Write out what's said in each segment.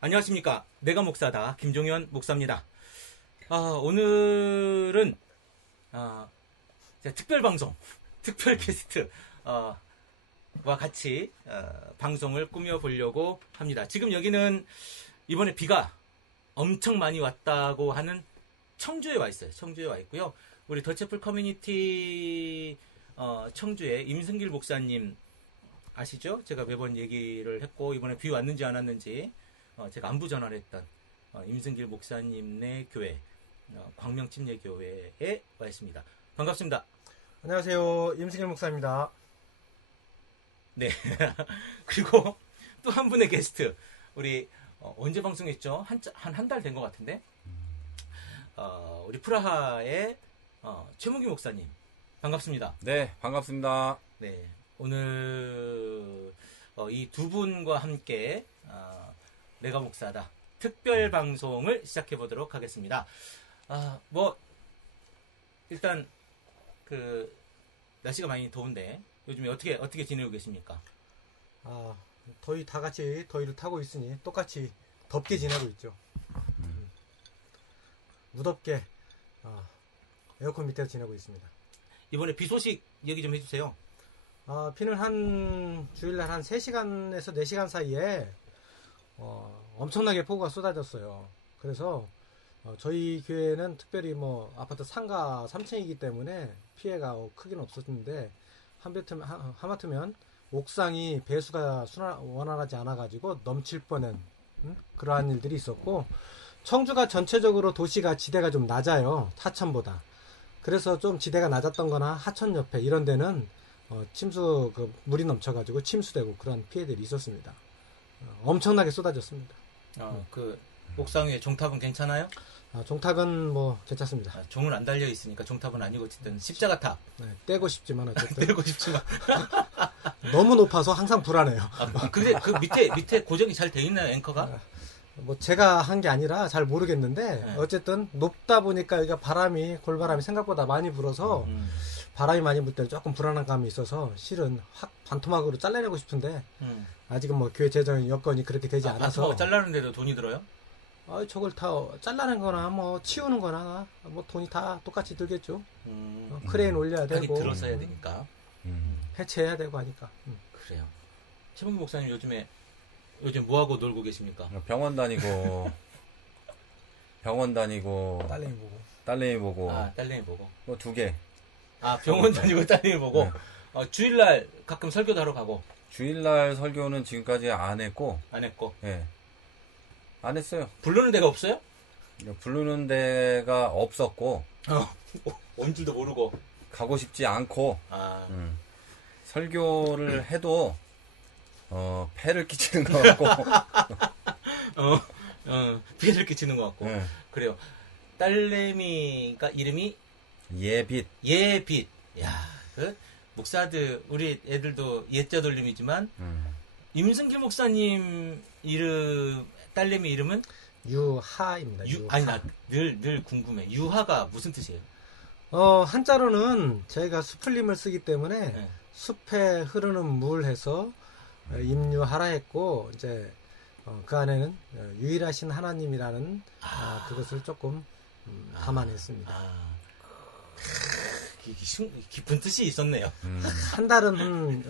안녕하십니까. 내가 목사다. 김종현 목사입니다. 오늘은, 특별 방송, 특별 게스트, 와 같이, 방송을 꾸며보려고 합니다. 지금 여기는 이번에 비가 엄청 많이 왔다고 하는 청주에 와 있어요. 청주에 와 있고요. 우리 더채플 커뮤니티, 청주의 임승길 목사님 아시죠? 제가 매번 얘기를 했고, 이번에 비 왔는지 안 왔는지, 제가 안부 전화를 했던, 임승길 목사님네 교회, 광명침례교회에 와 있습니다. 반갑습니다. 안녕하세요. 임승길 목사입니다. 네. 그리고 또 한 분의 게스트, 우리, 언제 방송했죠? 한 달 된 것 같은데? 우리 프라하의, 최문기 목사님. 반갑습니다. 네, 반갑습니다. 네. 오늘, 이 두 분과 함께, 내가 목사다. 특별 방송을 시작해 보도록 하겠습니다. 일단, 날씨가 많이 더운데, 요즘에 어떻게 지내고 계십니까? 더위 다 같이 더위를 타고 있으니 똑같이 덥게 지내고 있죠. 무덥게, 에어컨 밑에서 지내고 있습니다. 이번에 비 소식 얘기 좀 해주세요. 비는 주일날 한 3시간에서 4시간 사이에, 엄청나게 폭우가 쏟아졌어요. 그래서, 저희 교회는 특별히 아파트 상가 3층이기 때문에 피해가 크긴 없었는데, 하마터면 옥상이 배수가 원활하지 않아가지고 넘칠 뻔한, 그러한 일들이 있었고, 청주가 전체적으로 도시가 지대가 좀 낮아요. 하천보다. 그래서 좀 지대가 낮았던 거나 하천 옆에 이런 데는, 물이 넘쳐가지고 침수되고 그런 피해들이 있었습니다. 엄청나게 쏟아졌습니다. 옥상 위에 종탑은 괜찮아요? 종탑은 괜찮습니다. 종은 안 달려 있으니까 종탑은 아니고 어쨌든 십자가 탑. 네, 떼고 싶지만 어쨌든. 떼고 싶지만. 너무 높아서 항상 불안해요. 근데 그 밑에 고정이 잘 돼 있나요, 앵커가? 제가 한 게 아니라 잘 모르겠는데, 네. 어쨌든 높다 보니까 여기가 골바람이 생각보다 많이 불어서, 바람이 많이 불 때 조금 불안한 감이 있어서, 실은 확 반토막으로 잘라내고 싶은데, 아직은 교회 재정 여건이 그렇게 되지 않아서. 반토막 잘라는데도 돈이 들어요? 저걸 다 잘라낸 거나, 치우는 거나, 돈이 다 똑같이 들겠죠. 크레인 올려야 되고. 하긴 들어서 해야 되니까. 해체해야 되고 하니까. 그래요. 최문기 목사님 요즘 뭐하고 놀고 계십니까? 병원 다니고, 딸내미 보고. 딸내미 보고. 딸내미 보고. 2개. 병원 다니고 딸내미 보고. 네. 주일날 가끔 설교도 하러 가고. 주일날 설교는 지금까지 안 했고. 안 했고. 예. 안 했어요. 부르는 데가 없어요? 부르는 데가 없었고. 온 줄도 모르고. 가고 싶지 않고. 설교를 해도, 폐를 끼치는 것 같고. 피해를 끼치는 것 같고. 네. 그래요. 딸내미가 이름이? 예빛. 야, 목사들, 우리 애들도 옛자 돌림이지만, 임승길 목사님 딸내미 이름은? 유하입니다. 아니, 나 늘 궁금해. 유하가 무슨 뜻이에요? 한자로는 저희가 수풀림을 쓰기 때문에, 네. 숲에 흐르는 물 해서, 임유하라 했고, 이제, 그 안에는 유일하신 하나님이라는, 그것을 조금, 담아냈습니다. 깊은 뜻이 있었네요. 한 달은,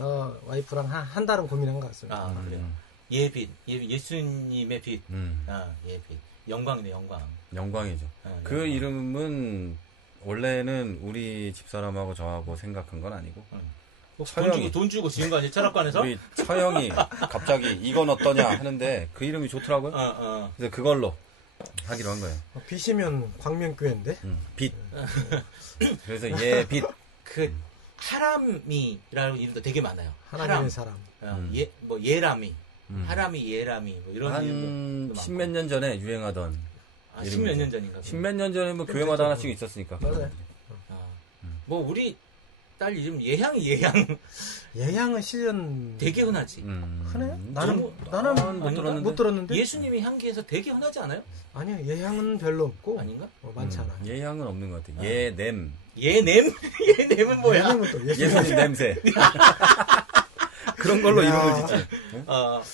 와이프랑 한 달은 고민한 것 같습니다. 그래요. 예빛, 예수님의 빛. 예빛. 영광이네, 영광. 영광이죠. 그 이름은, 원래는 우리 집사람하고 저하고 생각한 건 아니고, 돈 주고 지은 거 아니에요? 철학관에서? 우리 처형이 갑자기 이건 어떠냐 하는데 그 이름이 좋더라고요. 그래서 그걸로 하기로 한 거예요. 빛이면 광명교회인데? 빛. 그래서 예빛. 하람이라는 이름도 되게 많아요. 하나님의 사람. 예람이. 하람이, 예람이. 이런 한 이름도 십몇 년 전에 유행하던. 십몇 년 전인가? 십몇 년 전에 교회마다 하나씩 있었으니까. 맞아요. 우리 딸 이름 예향. 예향은 실은 되게 흔하지. 흔해? 나는 못 들었는데. 예수님이 향기에서 되게 흔하지 않아요? 아니요, 예향은 별로 없고. 아닌가? 많지 않아요. 예향은 없는 것 같아요. 예냄. 예냄은 뭐야? 예냄은 또 예수님 냄새. 그런 걸로 이름을 짓지.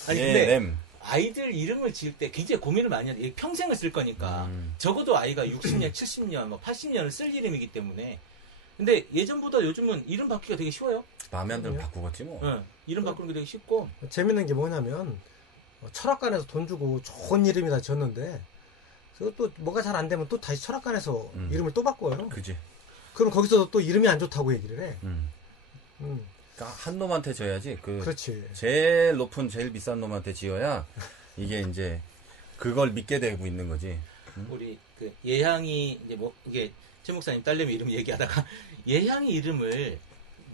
아니 근데 아이들 이름을 지을 때 굉장히 고민을 많이 하는데 평생을 쓸 거니까 적어도 아이가 60년, 70년, 뭐 80년을 쓸 이름이기 때문에 근데 예전보다 요즘은 이름 바꾸기가 되게 쉬워요. 마음에 안 들면 바꾸겠지 뭐. 네, 이름 바꾸는 게 되게 쉽고 재밌는 게 뭐냐면 철학관에서 돈 주고 좋은 이름이다 지었는데 또 뭐가 잘 안 되면 또 다시 철학관에서 이름을 또 바꿔요. 그지. 그럼 거기서도 또 이름이 안 좋다고 얘기를 해. 그러니까 한 놈한테 줘야지. 그렇지. 제일 높은, 제일 비싼 놈한테 지어야 이게 이제 그걸 믿게 되고 있는 거지. 우리 그 예향이 이제 뭐 이게 최 목사님 딸내미 이름 얘기하다가 예향이 이름을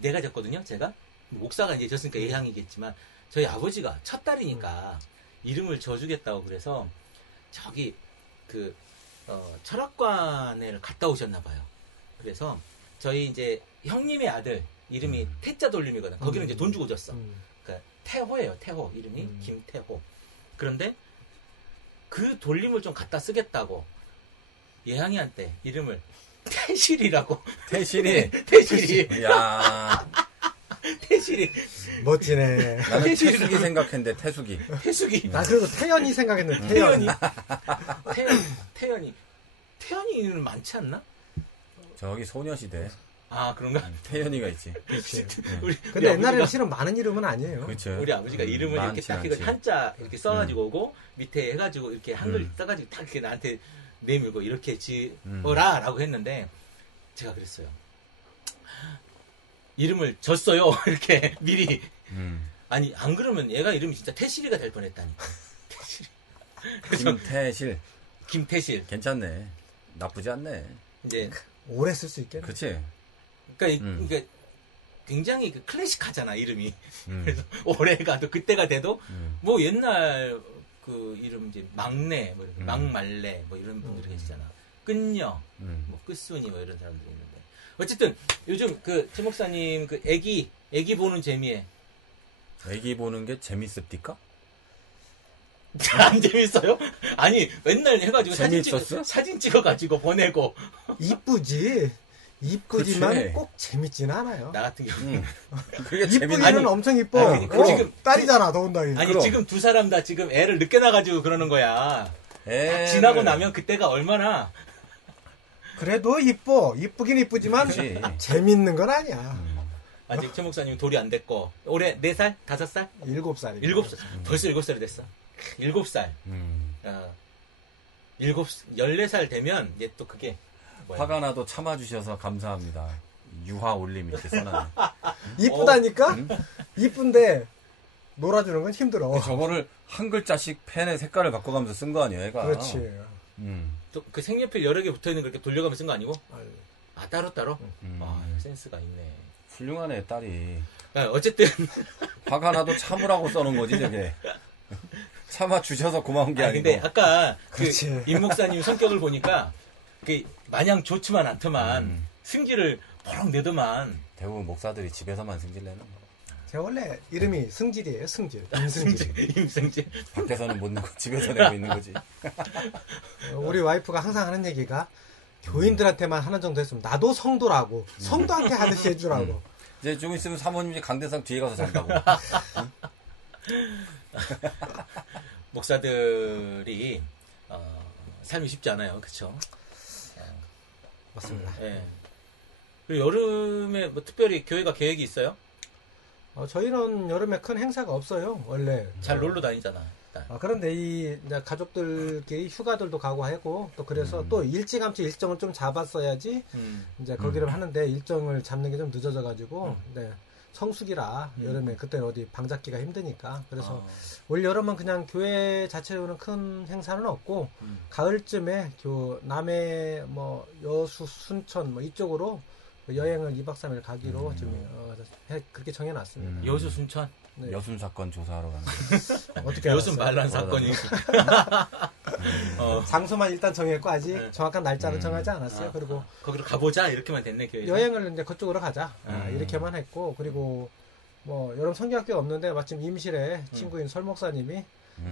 내가 졌거든요. 제가 목사가 이제 졌으니까 예향이겠지만 저희 아버지가 첫 딸이니까 이름을 져주겠다고 그래서 저기 그 철학관에 갔다 오셨나 봐요. 그래서 저희 이제 형님의 아들 이름이 태자 돌림이거든. 거기는 이제 돈 주고 줬어. 그러니까 태호예요. 태호 이름이 김태호. 그런데 그 돌림을 좀 갖다 쓰겠다고 예향이한테 이름을 태실이라고. 태실이. 야. 태실이. 멋지네. 나는 태숙이 생각했는데 태숙이. 나 그래도 태연이 생각했는데 태연이는 많지 않나? 저기 소녀시대. 아 그런가? 태연이가 있지. 그렇지. 우리 근데 옛날에는 아버지가, 실은 많은 이름은 아니에요. 그렇죠. 우리 아버지가 이름을 이렇게 딱 이거 한자 이렇게 써가지고 오고 밑에 해가지고 이렇게 한글 써가지고 딱 이렇게 나한테 내밀고 이렇게 지어라라고 했는데 제가 그랬어요. 이름을 줬어요. 이렇게 미리. 아니 안 그러면 얘가 이름이 진짜 태실이가 될 뻔했다니까. 태실이. 김태실. 괜찮네. 나쁘지 않네. 이제 오래 쓸 수 있겠네. 그렇지. 그러니까 굉장히 클래식하잖아 이름이. 그래서 올해 가도 그때가 돼도 뭐 옛날 그 이름 이제 막내, 뭐 막말레 뭐 이런 분들이 계시잖아. 끝녀, 뭐 끝순이 뭐 이런 사람들이 있는데 어쨌든 요즘 그 최 목사님 그 애기 보는 재미에 애기 보는 게 재밌습니까? 안 재밌어요? 아니 맨날 해가지고 재밌었어? 사진 찍어가지고 보내고 이쁘지만 그치. 꼭 재밌진 않아요. 나 같은 경우 그게 이쁘기는 엄청 이뻐. 지금 딸이잖아 더운다니. 아니 그럼. 지금 두 사람 다 지금 애를 늦게 낳아가지고 그러는 거야. 다 지나고 나면 그때가 얼마나 그래도 이쁘긴 이쁘지만 그치. 재밌는 건 아니야. 아직 최 목사님 돌이 안 됐고 올해 4살? 5살? 7살이. 7살. 벌써 7살이 됐어. 7살. 14살 되면 이제 또 그게 뭐야? 화가 나도 참아주셔서 감사합니다. 유화 올림 이렇게 써놨네. 이쁘다니까? 이쁜데 놀아주는 건 힘들어. 저거를 한 글자씩 펜의 색깔을 바꿔가면서 쓴 거 아니에요, 얘가? 그렇지. 또 그 색연필 여러 개 붙어있는 거 이렇게 돌려가면서 쓴 거 아니고? 아 따로? 아 센스가 있네. 훌륭하네, 딸이. 어쨌든 화가 나도 참으라고 써놓은 거지, 저게. 참아주셔서 고마운 게 아니고. 근데 아까 그렇지. 그 임 목사님 성격을 보니까 그 마냥 좋지만 않더만 승질을 버럭 내더만 대부분 목사들이 집에서만 승질내는 거. 제가 원래 이름이 승질이에요. 승질. 임승질. 밖에서는 못 내고 집에서 내고 있는 거지. 우리 와이프가 항상 하는 얘기가 교인들한테만 하는 정도 했으면 나도 성도라고 성도한테 하듯이 해주라고. 이제 좀 있으면 사모님이 강대상 뒤에 가서 잔다고. 목사들이 삶이 쉽지 않아요, 그렇죠? 맞습니다. 예. 그리고 여름에 뭐 특별히 교회가 계획이 있어요? 저희는 여름에 큰 행사가 없어요. 원래 잘 놀러 다니잖아. 일단. 그런데 이 이제 가족들끼리 휴가들도 가고 하고 또 그래서 또 일찌감치 일정을 좀 잡았어야지 이제 거기를 하는데 일정을 잡는 게 좀 늦어져 가지고 네. 성수기라 여름에 그때는 어디 방 잡기가 힘드니까 그래서 올 여름은 그냥 교회 자체로는 큰 행사는 없고 가을쯤에 남해 뭐 여수 순천 뭐 이쪽으로 여행을 2박 3일 가기로 지금 그렇게 정해놨습니다. 여수 순천? 네. 여순 사건 조사하러 가는 어떻게 여수 알았어요? 말란 사건이. 장소만 일단 정했고 아직 정확한 날짜는 정하지 않았어요. 그리고 거기로 가보자 이렇게만 됐네 교회. 여행을 이제 그쪽으로 가자 이렇게만 했고 그리고 뭐 여름 성경학교 없는데 마침 임실에 친구인 설 목사님이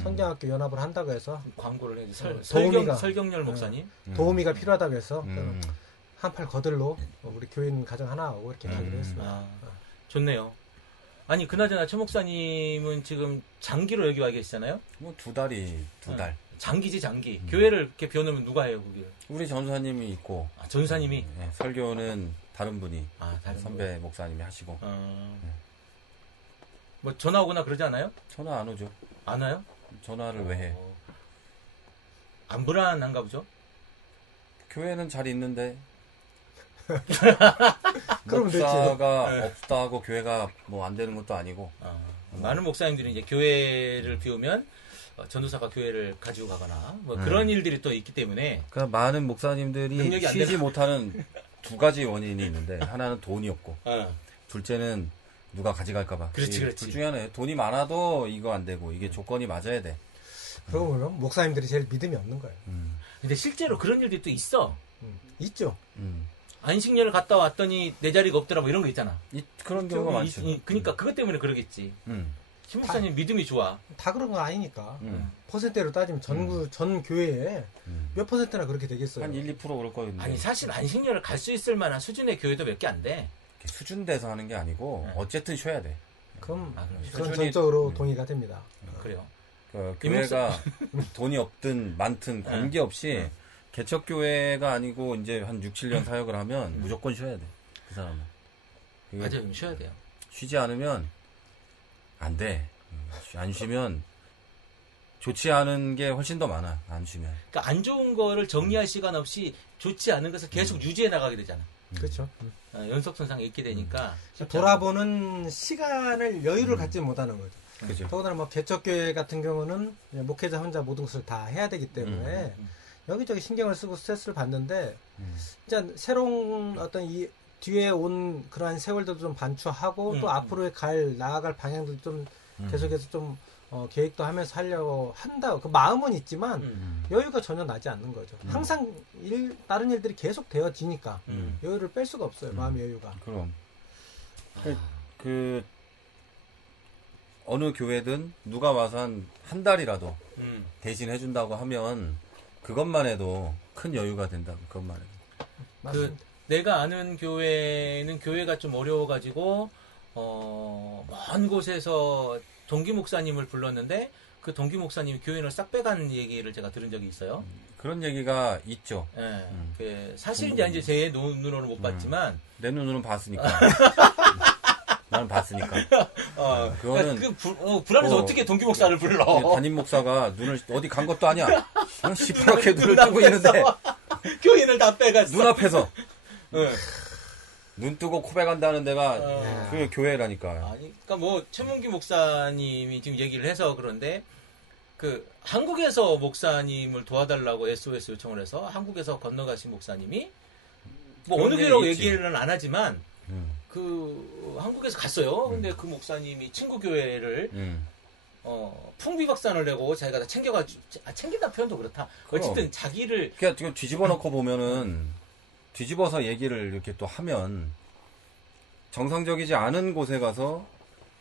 성경학교 연합을 한다고 해서 광고를 해. 도우미가 설경열 목사님. 도우미가 필요하다고 해서 한팔 거들로 우리 교인 가정 하나 하고 이렇게 가기로 했습니다. 좋네요. 아니 그나저나 최 목사님은 지금 장기로 여기 와 계시잖아요. 뭐 두 달. 장기지 장기. 교회를 이렇게 비워놓으면 누가 해요 거기? 우리 전사님이 있고. 전사님이. 네, 설교는 다른 분이. 다른 선배 목사님이 하시고. 네. 뭐 전화 오거나 그러지 않아요? 전화 안 오죠. 안 와요? 전화를 왜 해? 안 불안한가 보죠? 교회는 잘 있는데. 그러면 목사가 네. 없다고 교회가 뭐 안 되는 것도 아니고. 많은 목사님들이 이제 교회를 비우면 전도사가 교회를 가지고 가거나 뭐 그런 일들이 또 있기 때문에. 그러니까 많은 목사님들이 능력이 안 쉬지 못하는 두 가지 원인이 있는데 하나는 돈이 없고, 둘째는 누가 가져갈까봐. 그렇지. 둘 중에 하나예요. 돈이 많아도 이거 안 되고 이게 조건이 맞아야 돼. 그러면 목사님들이 제일 믿음이 없는 거예요. 근데 실제로 그런 일들이 또 있어. 있죠. 안식년을 갔다 왔더니 내 자리가 없더라 뭐 이런 거 있잖아. 그런 경우가 많죠. 그러니까 그것 때문에 그러겠지. 최 목사님 믿음이 좋아. 다 그런 거 아니니까. 퍼센트로 따지면 전 교회에 몇 퍼센트나 그렇게 되겠어요. 한 1, 2% 그럴 거였는데. 아니 사실 안식년을 갈 수 있을 만한 수준의 교회도 몇 개 안 돼. 수준돼서 하는 게 아니고 어쨌든 쉬어야 돼. 그럼 수준이, 전적으로 동의가 됩니다. 그래요. 교회가 돈이 없든 많든 관계없이 개척교회가 아니고 이제 한 6, 7년 사역을 하면 무조건 쉬어야 돼. 그 사람은. 맞아요. 좀 쉬어야 돼요. 쉬지 않으면 안 돼. 안 쉬면 좋지 않은 게 훨씬 더 많아. 안 쉬면. 그러니까 안 좋은 거를 정리할 시간 없이 좋지 않은 것을 계속 유지해 나가게 되잖아. 그렇죠. 연속선상에 있게 되니까 돌아보는 시간을 여유를 갖지 못하는 거죠. 그죠. 더군다나 뭐 개척교회 같은 경우는 목회자 혼자 모든 것을 다 해야 되기 때문에 여기저기 신경을 쓰고 스트레스를 받는데 진짜 새로운 어떤 이 뒤에 온 그러한 세월들도 좀 반추하고 또 앞으로의 나아갈 방향도 좀 계속해서 좀 계획도 하면서 하려고 한다. 그 마음은 있지만 여유가 전혀 나지 않는 거죠. 항상 다른 일들이 계속 되어지니까 여유를 뺄 수가 없어요. 마음의 여유가. 그럼 어느 교회든 누가 와서 한 달이라도 대신 해준다고 하면 그것만 해도 큰 여유가 된다. 그것만 해도. 맞습니다. 내가 아는 교회는 교회가 좀 어려워가지고 먼 곳에서 동기 목사님을 불렀는데 그 동기 목사님이 교인을 싹 빼간 얘기를 제가 들은 적이 있어요. 그런 얘기가 있죠. 그 사실인지 아닌지 제 눈으로는 못 봤지만 내 눈으로는 봤으니까. 나는 봤으니까. 그거는 불안해서 어떻게 동기 목사를 불러? 담임 목사가 눈을 어디 간 것도 아니야. 시퍼렇게 눈을 뜨고 있는데 교인을 다 빼갔어. 눈앞에서. 눈 뜨고 코베 간다는 데가 그 교회라니까. 아니, 그러니까 뭐 최문기 목사님이 지금 얘기를 해서 그런데 그 한국에서 목사님을 도와달라고 SOS 요청을 해서 한국에서 건너가신 목사님이 뭐 어느 교회라고 얘기는 안 하지만 그 한국에서 갔어요. 근데 그 목사님이 친구 교회를 풍비박산을 내고 자기가 다 챙긴다 표현도 그렇다. 어쨌든 자기를 그러니까 지금 뒤집어 놓고 보면은 뒤집어서 얘기를 이렇게 또 하면 정상적이지 않은 곳에 가서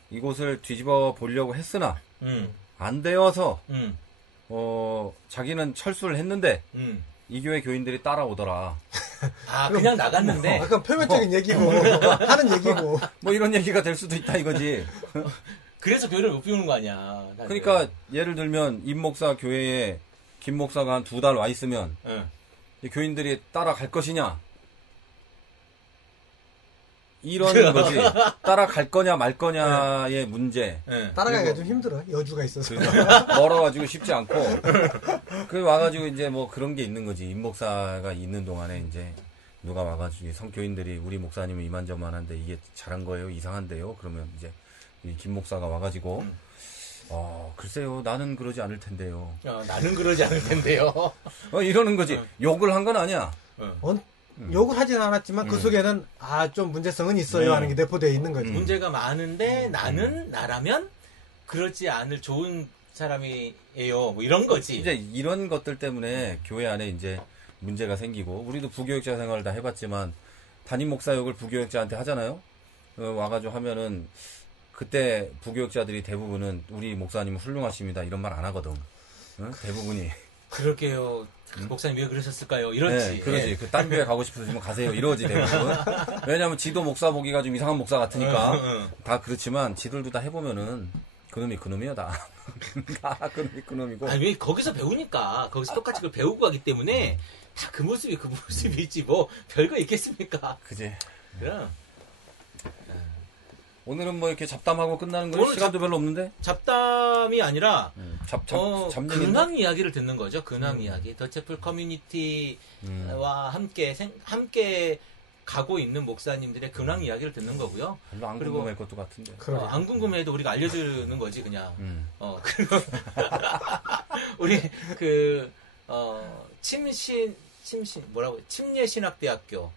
이곳을 뒤집어 보려고 했으나 안 되어서 자기는 철수를 했는데 이 교회 교인들이 따라오더라. 그냥 나갔는데 약간 표면적인 얘기고 하는 얘기고 뭐 이런 얘기가 될 수도 있다 이거지. 그래서 교회를 못 비우는 거 아니야. 그러니까 예를 들면 임 목사 교회에 김 목사가 한 2달 와 있으면 이 교인들이 따라갈 것이냐 이런 거지. 따라갈 거냐 말 거냐의 문제. 따라가기가 좀 힘들어. 여주가 있어서. 멀어가지고 쉽지 않고. 그 와가지고 이제 뭐 그런 게 있는 거지. 임 목사가 있는 동안에 이제 누가 와가지고 성교인들이 우리 목사님은 이만저만한데 이게 잘한 거예요? 이상한데요? 그러면 이제 이 김 목사가 와가지고 글쎄요. 나는 그러지 않을 텐데요. 나는 그러지 않을 텐데요. 이러는 거지. 욕을 한 건 아니야. 욕을 하진 않았지만 그 속에는 좀 문제성은 있어요 하는 게 내포되어 있는 거죠. 문제가 많은데 나라면 그러지 않을 좋은 사람이에요. 뭐 이런 거지. 이제 이런 것들 때문에 교회 안에 이제 문제가 생기고 우리도 부교육자 생활을 다 해봤지만 담임 목사 욕을 부교육자한테 하잖아요. 와가지고 하면은 그때 부교육자들이 대부분은 우리 목사님은 훌륭하십니다 이런 말 안 하거든. 대부분이 그럴게요. 목사님 왜 그러셨을까요? 이렇지. 네, 그러지. 그 딴 교회 가고 싶으시면 가세요. 이러지 대부분. 왜냐면 지도 목사 보기가 좀 이상한 목사 같으니까. 다 그렇지만 지들도 다 해보면은 그놈이 그놈이야 다. 다 그놈이 그놈이고. 아니 왜 거기서 배우니까 거기서 똑같이 그걸 배우고 가기 때문에 다 그 모습이 그 모습이지 뭐 별거 있겠습니까? 그지. 그럼 오늘은 뭐 이렇게 잡담하고 끝나는 거예요? 오늘 시간도 별로 없는데? 잡담이 아니라 잡념인데? 근황 이야기를 듣는 거죠. 근황 이야기. 더채플 커뮤니티와 함께 가고 있는 목사님들의 근황 이야기를 듣는 거고요. 별로 안 그리고 궁금할 것도 같은데. 안 궁금해도 우리가 알려주는 거지 그냥. 그리고 우리 침례신학대학교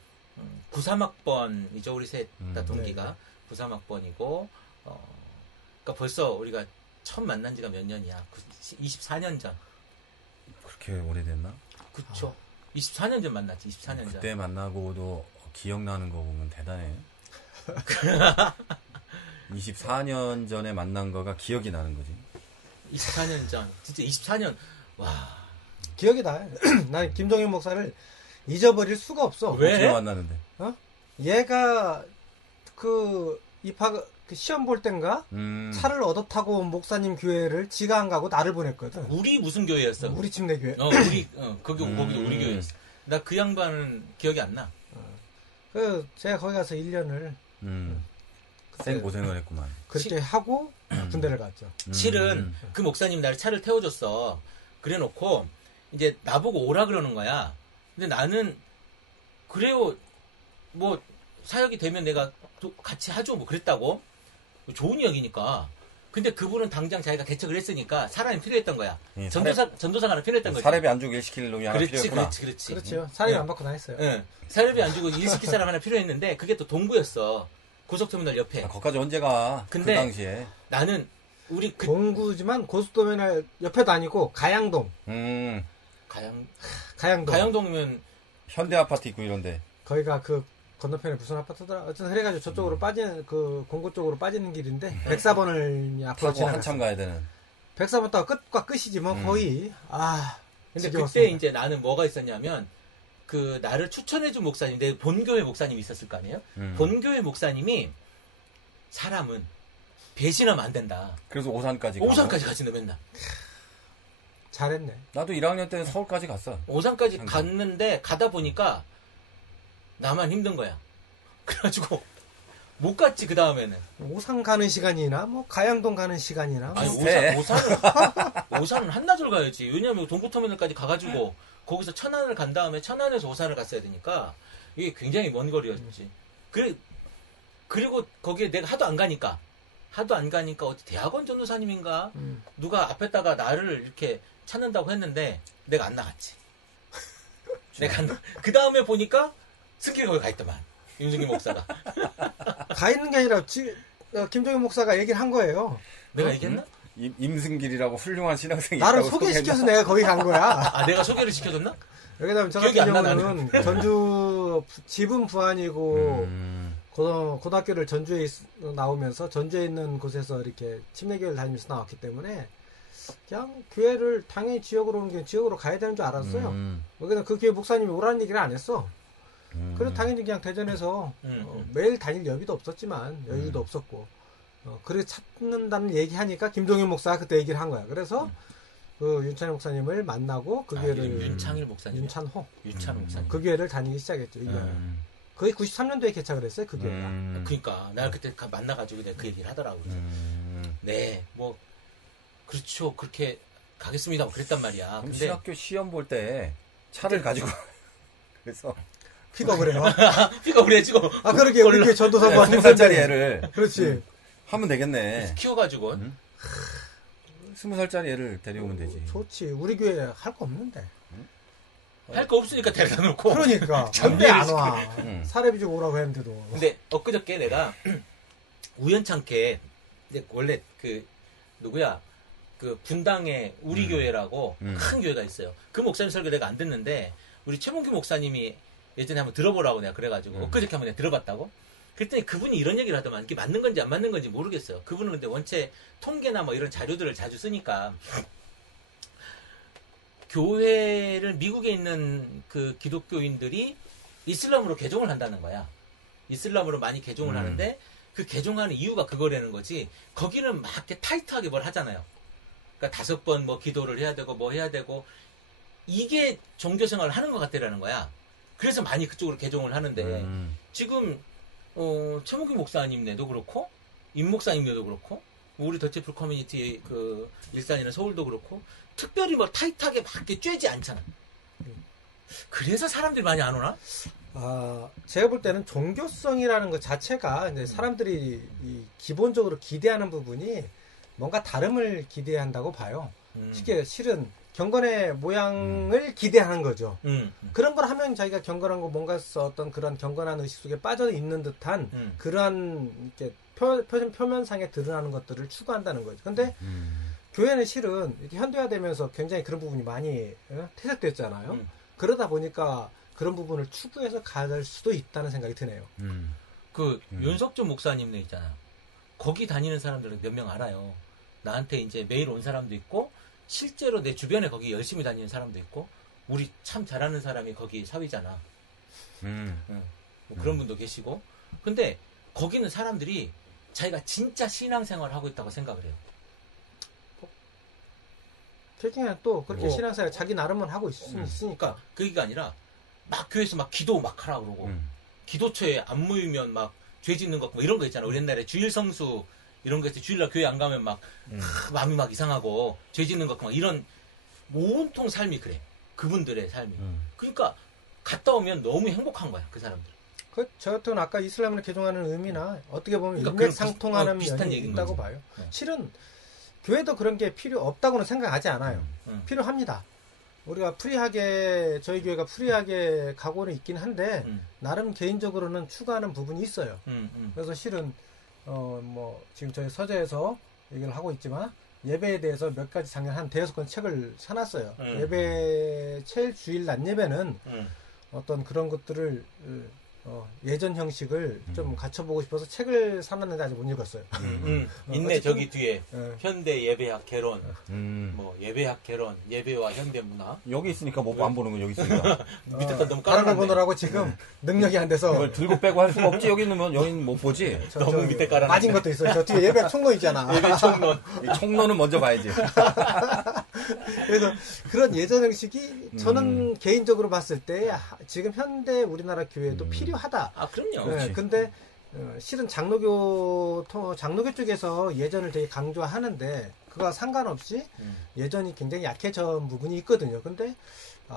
93학번이죠. 우리 셋 다 동기가 93학번이고 그러니까 벌써 우리가 처음 만난 지가 몇 년이야? 24년 전. 그렇게 오래됐나? 그쵸. 24년 전 만났지. 24년 전. 그때 만나고도 기억나는 거 보면 대단해. 24년 전에 만난 거가 기억이 나는 거지. 24년 전. 진짜 24년. 와. 기억이 나. 난 김종인 목사를 잊어버릴 수가 없어. 왜? 어떻게 만나는데? 얘가 그 시험 볼 땐가 차를 얻어 타고 온 목사님 교회를 지가 안 가고 나를 보냈거든. 우리 무슨 교회였어? 우리 침례교회. 거기도 우리 교회였어. 나 그 양반은 기억이 안 나. 제가 거기 가서 1년을 생 고생을 했구만. 그렇게 하고 군대를 갔죠. 실은 그 목사님 나를 차를 태워줬어. 그래 놓고 이제 나보고 오라 그러는 거야. 근데 나는 그래요. 뭐 사역이 되면 내가 같이 하죠. 뭐 그랬다고. 좋은 이야기니까. 근데 그분은 당장 자기가 개척을 했으니까 사람이 필요했던 거야. 예, 전도사가 하나 필요했던 거지. 사례비 안 주고 일 시킬 놈이 하나 필요했구나. 그렇지. 그렇죠. 사례비 안 받고 다녔어요. 응. 사례비 안 주고 일 시킬 사람 하나 필요했는데 그게 또 동구였어. 고속터미널 옆에. 거기까지 언제 가? 근데 그 당시에. 나는 우리 동구지만 고속도로나 옆에도 아니고 가양동. 가양동. 가양동이면 현대 아파트 있고 이런데. 거기가 그 건너편에 무슨 아파트더라. 어쨌든 그래가지고 저쪽으로 빠지는 그 공고 쪽으로 빠지는 길인데 104번을 앞으로 타고 한참 가야 되는. 104번 타고 끝과 끝이지 뭐 거의. 근데 지겨웠습니다. 그때 이제 나는 뭐가 있었냐면 그 나를 추천해준 목사님, 내 본교회 목사님이 있었을 거 아니에요? 본교회 목사님이 사람은 배신하면 안 된다. 그래서 오산까지 가지 너 맨날. 잘했네. 나도 1학년 때 서울까지 갔어. 오산까지 갔는데 가다 보니까 나만 힘든 거야. 그래가지고 못 갔지 그 다음에는. 오산 가는 시간이나 뭐 가양동 가는 시간이나. 아니 오산은 한나절 가야지. 왜냐면 동구터미널까지 가가지고 거기서 천안을 간 다음에 천안에서 오산을 갔어야 되니까 이게 굉장히 먼 거리였지. 그리고 거기에 내가 하도 안 가니까 어디 대학원 전도사님인가 누가 앞에다가 나를 이렇게 찾는다고 했는데 내가 안 나갔지. 그 다음에 보니까 승기가 거기 가 있더만. 윤승기 목사가. 가 있는 게 아니라 김종인 목사가 얘기를 한 거예요. 내가 얘기했나? 임승길이라고 훌륭한 신학생이 나를 있다고 소개시켜서 내가 거기 간 거야. 내가 소개를 시켜줬나? 여기다 저 같은 경우는 전주 집은 부안이고 고등학교를 전주에 나오면서 전주에 있는 곳에서 이렇게 침례교회를 다니면서 나왔기 때문에 그냥 교회를 당연히 지역으로 오는 게 지역으로 가야 되는 줄 알았어요. 여기다 그 교회 목사님이 오라는 얘기를 안 했어. 그래서 당연히 그냥 대전에서 매일 다닐 여유도 없었지만 여유도 없었고 그래 찾는다는 얘기하니까 김종인 목사가 그때 얘기를 한 거야. 그래서 그 윤찬일 목사님을 만나고 그 교회를 윤창일 목사님. 윤찬호 목사님. 그 교회를 다니기 시작했죠. 1년. 거의 93년도에 개척을 했어요. 그 교회가. 그러니까 나 그때 만나가지고 내가 그 얘기를 하더라고. 네, 뭐 그렇죠. 그렇게 가겠습니다. 그랬단 말이야. 근데 신학교 시험 볼 때 차를 가지고 그래서 픽업을 해요. 픽업을 해주고. 그러게 우리 교회 전도사가 20살짜리 애를 그렇지. 하면 되겠네. 키워가지고 20살짜리 애를 데려오면 되지. 좋지. 우리 교회 할 거 없는데. 할 거 없으니까 데려다 놓고. 그러니까. 전대 안 와. 사례비 주고 오라고 했는데도. 근데 엊그저께 내가 우연찮게 원래 그 누구야 그 분당에 우리 교회라고 큰 교회가 있어요. 그 목사님 설교 내가 안 듣는데 우리 최문규 목사님이 예전에 한번 들어보라고 내가 그래가지고 엊그저께 한번 내가 들어봤다고. 그랬더니 그분이 이런 얘기를 하더만 이게 맞는 건지 안 맞는 건지 모르겠어요. 그분은 근데 원체 통계나 뭐 이런 자료들을 자주 쓰니까 교회를 미국에 있는 그 기독교인들이 이슬람으로 개종을 한다는 거야. 이슬람으로 많이 개종을 하는데 그 개종하는 이유가 그거라는 거지. 거기는 막 이렇게 타이트하게 뭘 하잖아요. 그러니까 5번 뭐 기도를 해야 되고 뭐 해야 되고 이게 종교 생활을 하는 것 같다라는 거야. 그래서 많이 그쪽으로 개종을 하는데 지금 최목희 목사님네도 그렇고 임 목사님네도 그렇고 우리 더치풀 커뮤니티 그 일산이나 서울도 그렇고 특별히 뭐 타이트하게 막 이렇게 쬐지 않잖아. 그래서 사람들이 많이 안 오나? 제가 볼 때는 종교성이라는 것 자체가 이제 사람들이 기본적으로 기대하는 부분이 뭔가 다름을 기대한다고 봐요. 쉽게 실은 경건의 모양을 기대하는 거죠. 그런 걸 하면 자기가 경건한 거 뭔가 어떤 그런 경건한 의식 속에 빠져 있는 듯한 그러한 이렇게 표면상에 드러나는 것들을 추구한다는 거죠. 근데 교회는 실은 이렇게 현대화되면서 굉장히 그런 부분이 많이 퇴색됐잖아요. 그러다 보니까 그런 부분을 추구해서 갈 수도 있다는 생각이 드네요. 윤석준 목사님네 있잖아요. 거기 다니는 사람들은 몇 명 알아요. 나한테 이제 매일 온 사람도 있고 실제로 내 주변에 거기 열심히 다니는 사람도 있고 우리 참 잘하는 사람이 거기 사위잖아. 뭐 그런 분도 계시고. 근데 거기는 사람들이 자기가 진짜 신앙생활을 하고 있다고 생각을 해요. 최근에 또 그렇게 신앙생활 자기 나름은 하고 있으니까. 그게 아니라 막 교회에서 막 기도 막 하라 그러고 기도처에 안 모이면 막 죄 짓는 거 뭐 이런 거 있잖아. 우리 옛날에 주일 성수 이런 거 있을 때 주일날 교회 안 가면 막 마음이 막 이상하고 죄 짓는 거 막 이런 온통 삶이 그래. 그분들의 삶이. 그러니까 갔다 오면 너무 행복한 거야. 그 사람들. 저 같은 아까 이슬람을 개종하는 의미나 어떻게 보면 그러니까 일맥상통하는 비슷한 면이 얘기인 있다고 거지. 봐요. 실은 교회도 그런 게 필요 없다고는 생각하지 않아요. 필요합니다. 우리가 프리하게 저희 교회가 프리하게 가고는 있긴 한데 나름 개인적으로는 추구하는 부분이 있어요. 그래서 실은 뭐 지금 저희 서재에서 얘기를 하고 있지만 예배에 대해서 몇 가지 작년 한 5권 책을 사놨어요. 예배 제일 주일 낮 예배는 어떤 그런 것들을 예전 형식을 좀 갖춰보고 싶어서 책을 사놨는데 아직 못 읽었어요. 있네 저기 뒤에 현대 예배학 개론, 음. 뭐 예배학 개론, 예배와 현대 문화. 여기 있으니까 뭐 안 보는 건 여기 있으니까. 밑에다 너무 다른 걸 깔아놨네. 보느라고 지금 능력이 안 돼서 이걸 들고 빼고 할 수가 없지. 여기 있으면 여기는 못 보지. 너무 밑에 깔아놨네. 빠진 것도 있어요. 저 뒤에 예배 총로 있잖아. 예배 총론. 이 총론은 먼저 봐야지. 그래서 그런 예전 형식이 저는 개인적으로 봤을 때 지금 현대 우리나라 교회도 필요하다. 아 그럼요. 네, 근데 실은 장로교 쪽에서 예전을 되게 강조하는데 그거와 상관없이 예전이 굉장히 약해진 부분이 있거든요. 근데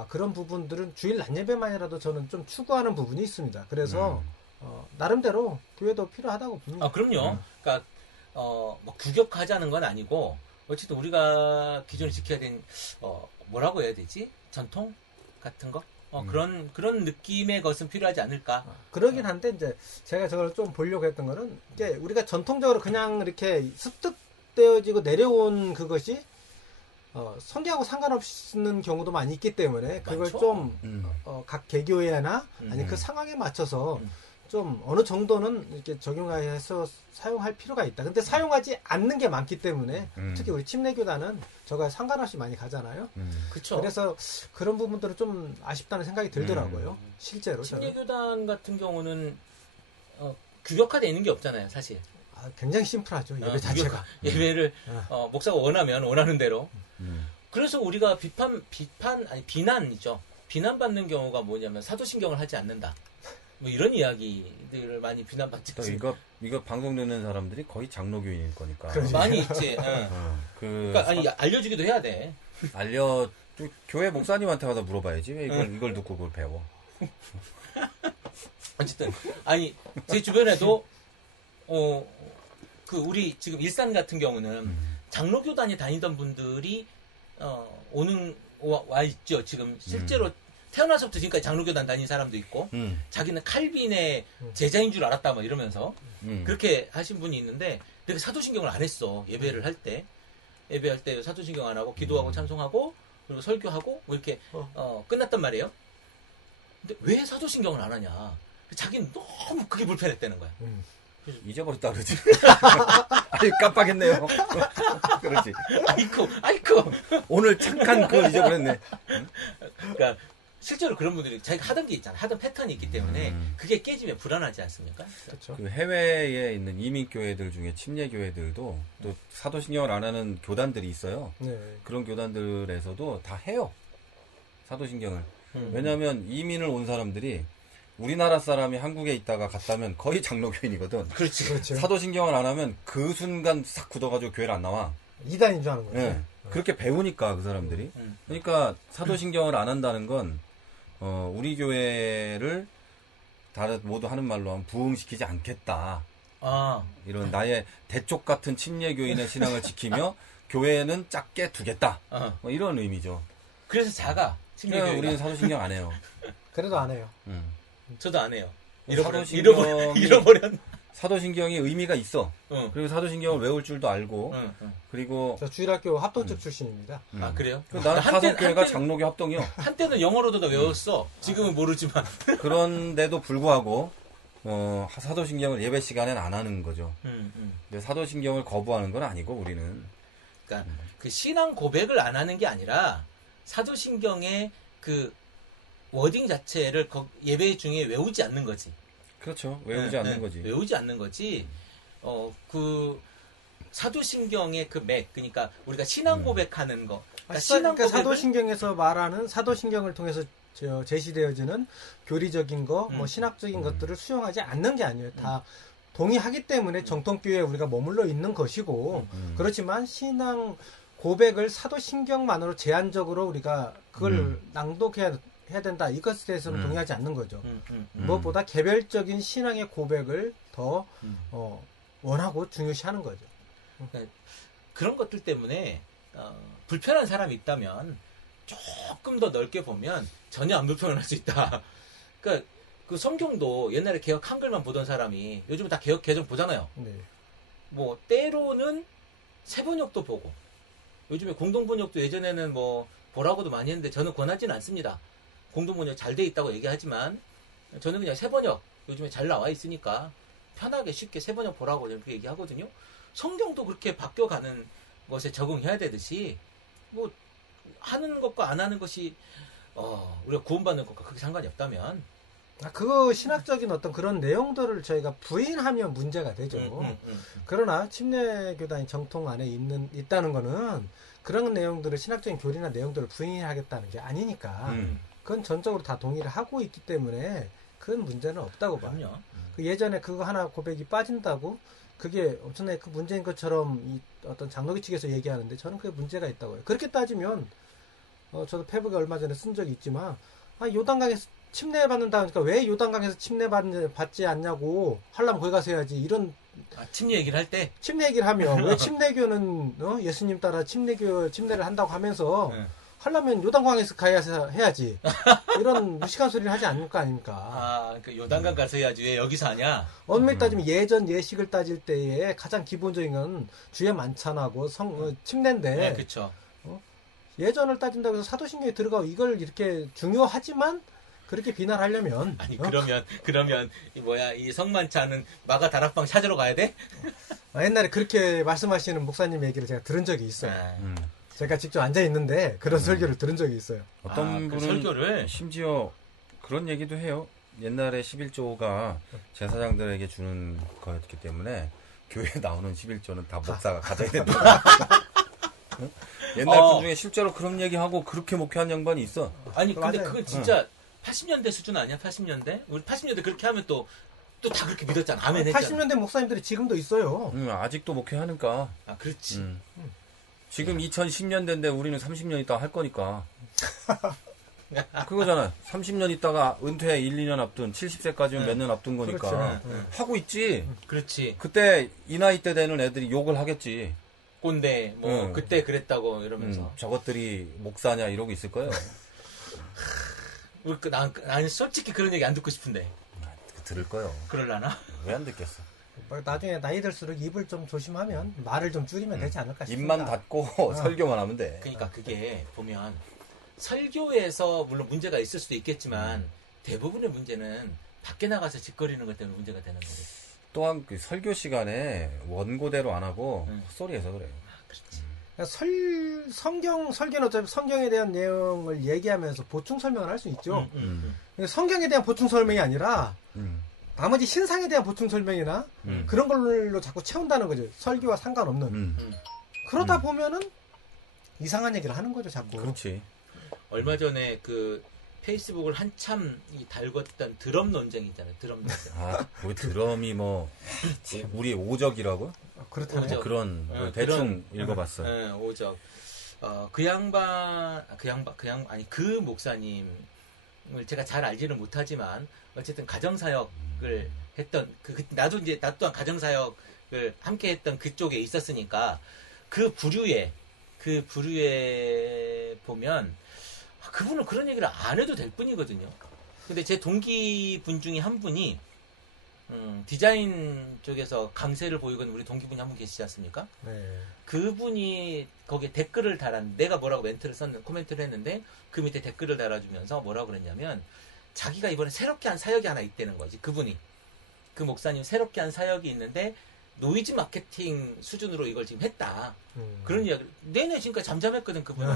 그런 부분들은 주일 낮 예배만이라도 저는 좀 추구하는 부분이 있습니다. 그래서 나름대로 교회도 필요하다고 봅니다. 아 그럼요. 그러니까 뭐 규격하자는 건 아니고 어쨌든 우리가 기존에 지켜야 되는 뭐라고 해야 되지? 전통 같은 거? 그런 느낌의 것은 필요하지 않을까? 그러긴 한데 이제 제가 저걸 좀 보려고 했던 거는 이제 우리가 전통적으로 그냥 이렇게 습득되어지고 내려온 그것이 성경하고 상관없는 경우도 많이 있기 때문에 그걸 많죠. 좀 각 개교회나 아니 그 상황에 맞춰서 좀 어느 정도는 이렇게 적용해서 사용할 필요가 있다. 근데 사용하지 않는 게 많기 때문에 특히 우리 침례교단은 저가 상관없이 많이 가잖아요. 그렇죠. 그래서 그런 부분들은 좀 아쉽다는 생각이 들더라고요. 실제로 저는. 침례교단 같은 경우는 규격화되어 있는 게 없잖아요, 사실. 굉장히 심플하죠. 예배 자체가. 예배를 목사가 원하는 대로. 그래서 우리가 비난이죠. 비난받는 경우가 뭐냐면 사도신경을 하지 않는다. 뭐 이런 이야기들을 많이 비난받지 또 않습니까? 이거 방송 듣는 사람들이 거의 장로교인일 거니까. 많이 있지. 그러니까 알려주기도 해야 돼. 교회 목사님한테 가서 물어봐야지. 왜 이걸 듣고 그걸 배워? 어쨌든 제 주변에도 우리 지금 일산 같은 경우는 장로교단에 다니던 분들이 와 있죠. 지금 실제로 태어나서부터 지금까지 장로교단 다닌 사람도 있고 자기는 칼빈의 제자인 줄 알았다 뭐 이러면서 그렇게 하신 분이 있는데 되게 사도신경을 안 했어. 예배를 할 때 사도신경 안 하고 기도하고 찬송하고 그리고 설교하고 뭐 이렇게 끝났단 말이에요. 근데 왜 사도신경을 안 하냐? 자기는 너무 그게 불편했다는 거야. 잊어버렸다 그러지. 아니, 깜빡했네요. 그렇지. 아이쿠. 오늘 착한 그걸 잊어버렸네. 그러니까 실제로 그런 분들이 자기가 하던 게 있잖아. 하던 패턴이 있기 때문에 그게 깨지면 불안하지 않습니까? 그렇죠. 그 해외에 있는 이민교회들 중에 침례교회들도 또 사도신경을 안 하는 교단들이 있어요. 네. 그런 교단들에서도 다 해요. 사도신경을. 음. 왜냐하면 이민을 온 사람들이 우리나라 사람이 한국에 있다가 갔다면 거의 장로교인이거든. 그렇지. 그렇죠. 사도신경을 안 하면 그 순간 싹 굳어가지고 교회를 안 나와. 이단인 줄 아는 거죠. 예. 그렇게 배우니까 그 사람들이. 음. 그러니까 사도신경을 안 한다는 건 우리 교회를 다른 모두 하는 말로 하면 부흥시키지 않겠다. 아, 이런 나의 대쪽 같은 침례교인의 신앙을 지키며 교회는 작게 두겠다. 뭐 이런 의미죠. 그래서 작아. 그러니까 침례교회가. 우리는 사도신경 안 해요. 그래도 안 해요. 저도 안 해요. 사도신경이- 잃어버렸. 사도신경이 의미가 있어. 응. 그리고 사도신경을 외울 줄도 알고. 응. 그리고 저 주일학교 합동측 출신입니다. 아, 그래요? 나는 사도교회가 장로교 합동이요. 한때는 영어로도 다 외웠어. 지금은 모르지만. 그런데도 불구하고 사도신경을 예배 시간엔 안 하는 거죠. 근데 사도신경을 거부하는 건 아니고 우리는. 그러니까 그 신앙 고백을 안 하는 게 아니라 사도신경의 그 워딩 자체를 예배 중에 외우지 않는 거지. 그렇죠. 외우지 않는 거지. 외우지 않는 거지. 그 사도신경의 그 맥, 그러니까 우리가 신앙 고백하는 거. 그러니까 사도신경에서 말하는 사도신경을 통해서 제시되어지는 교리적인 거, 뭐 신학적인 것들을 수용하지 않는 게 아니에요. 다 동의하기 때문에 정통교회에 우리가 머물러 있는 것이고, 그렇지만 신앙 고백을 사도신경만으로 제한적으로 우리가 그걸 낭독해야 된다. 이것에 대해서는 동의하지 않는 거죠. 무엇보다 개별적인 신앙의 고백을 더 원하고 중요시하는 거죠. 그러니까 그런 것들 때문에 불편한 사람이 있다면 조금 더 넓게 보면 전혀 안 불편할 수 있다. 그러니까 그 성경도 옛날에 개역 한글만 보던 사람이 요즘은 다 개역 개정 보잖아요. 네. 뭐 때로는 세번역도 보고 요즘에 공동번역도 예전에는 뭐 보라고도 많이 했는데 저는 권하지는 않습니다. 공동번역 잘 돼 있다고 얘기하지만 저는 그냥 세번역 요즘에 잘 나와 있으니까 편하게 쉽게 세번역 보라고 이렇게 얘기하거든요. 성경도 그렇게 바뀌어가는 것에 적응해야 되듯이 뭐 하는 것과 안 하는 것이 우리가 구원받는 것과 크게 상관이 없다면 그거 신학적인 어떤 그런 내용들을 저희가 부인하면 문제가 되죠. 그러나 침례교단이 정통 안에 있다는 거는 그런 내용들을 신학적인 교리나 내용들을 부인하겠다는 게 아니니까 그건 전적으로 다 동의를 하고 있기 때문에 큰 문제는 없다고 봐요. 그럼요. 그 예전에 그거 하나 고백이 빠진다고 그게 엄청나게 그 문제인 것처럼 이 어떤 장로교 측에서 얘기하는데 저는 그게 문제가 있다고 해요. 그렇게 따지면 저도 페북에 얼마 전에 쓴 적이 있지만 요단강에서 침례받는다 하니까 왜 요단강에서 침례받지 않냐고 하려면 거기 가서 해야지 이런 침례 얘기를 할 때 침례 얘기를 하면 왜 침례교는 예수님 따라 침례를 한다고 하면서 하려면 요단강에서 가야 해야지 이런 무식한 소리를 하지 않을 거 아닙니까? 그 요단강 가서 해야지 왜 여기서 하냐? 엄밀히 따지면 예전 예식을 따질 때에 가장 기본적인 건 주의 만찬하고 침례인데 네, 그렇죠. 예전을 따진다고 해서 사도신경에 들어가고 이걸 이렇게 중요하지만 그렇게 비난하려면 아니 그러면 이 성만찬은 마가 다락방 찾으러 가야 돼? 옛날에 그렇게 말씀하시는 목사님 얘기를 제가 들은 적이 있어요. 제가 직접 앉아 있는데 그런 설교를 들은 적이 있어요. 어떤 그 분은 설교를 심지어 그런 얘기도 해요. 옛날에 11조가 제사장들에게 주는 거였기 때문에 교회에 나오는 11조는 다 목사가 가져야 된다. 옛날 분 중에 실제로 그런 얘기하고 그렇게 목회한 양반이 있어. 아니 근데 맞아요. 그건 진짜 80년대 수준 아니야? 80년대? 우리 80년대 그렇게 하면 또 다 그렇게 믿었잖아. 아멘 했잖아. 80년대 목사님들이 지금도 있어요. 아직도 목회하니까. 그렇지. 지금 2010년대인데 우리는 30년 있다가 할 거니까. 그거잖아. 30년 있다가 은퇴 1, 2년 앞둔 70세까지는 몇 년 앞둔 거니까. 그렇죠. 하고 있지. 그렇지. 그때 이 나이 때 되는 애들이 욕을 하겠지. 꼰대 그때 그랬다고 이러면서. 저것들이 목사냐 이러고 있을 거예요. 난 솔직히 그런 얘기 안 듣고 싶은데. 들을 거요. 그럴라나? 왜 안 듣겠어? 나중에 나이 들수록 입을 좀 조심하면 말을 좀 줄이면 되지 않을까 싶습니다. 입만 닫고 설교만 하면 돼. 그러니까 그게 보면 설교에서 물론 문제가 있을 수도 있겠지만 대부분의 문제는 밖에 나가서 짓거리는 것 때문에 문제가 되는 거예요. 또한 그 설교 시간에 원고대로 안 하고 헛소리해서 그래요. 그러니까 성경 설교는 어차피 성경에 대한 내용을 얘기하면서 보충 설명을 할 수 있죠. 근데 성경에 대한 보충 설명이 아니라 나머지 신상에 대한 보충 설명이나 그런 걸로 자꾸 채운다는 거죠. 설교와 상관없는. 그러다 보면은 이상한 얘기를 하는 거죠, 자꾸. 그렇지. 얼마 전에 그 페이스북을 한참 달궜던 드럼 논쟁이 있잖아요. 드럼 논쟁. 아, 우리 드럼이 뭐 우리 오적이라고? 그렇다네요. 오적. 그런 대충 읽어봤어. 네, 오적. 그 목사님을 제가 잘 알지는 못하지만 어쨌든 가정사역을 했던 나도 또한 가정사역을 함께 했던 그쪽에 있었으니까 그 부류에 보면 그분은 그런 얘기를 안 해도 될 뿐이거든요. 근데 제 동기분 중에 한 분이 디자인 쪽에서 강세를 보이건 우리 동기분이 한 분 계시지 않습니까? 네. 그분이 거기에 댓글을 내가 뭐라고 코멘트를 했는데 그 밑에 댓글을 달아주면서 뭐라고 그랬냐면 자기가 이번에 새롭게 한 사역이 하나 있다는 거지. 그분이 그 목사님 새롭게 한 사역이 있는데 노이즈 마케팅 수준으로 이걸 지금 했다. 그런 이야기를 내내 지금까지 잠잠했거든 그분은.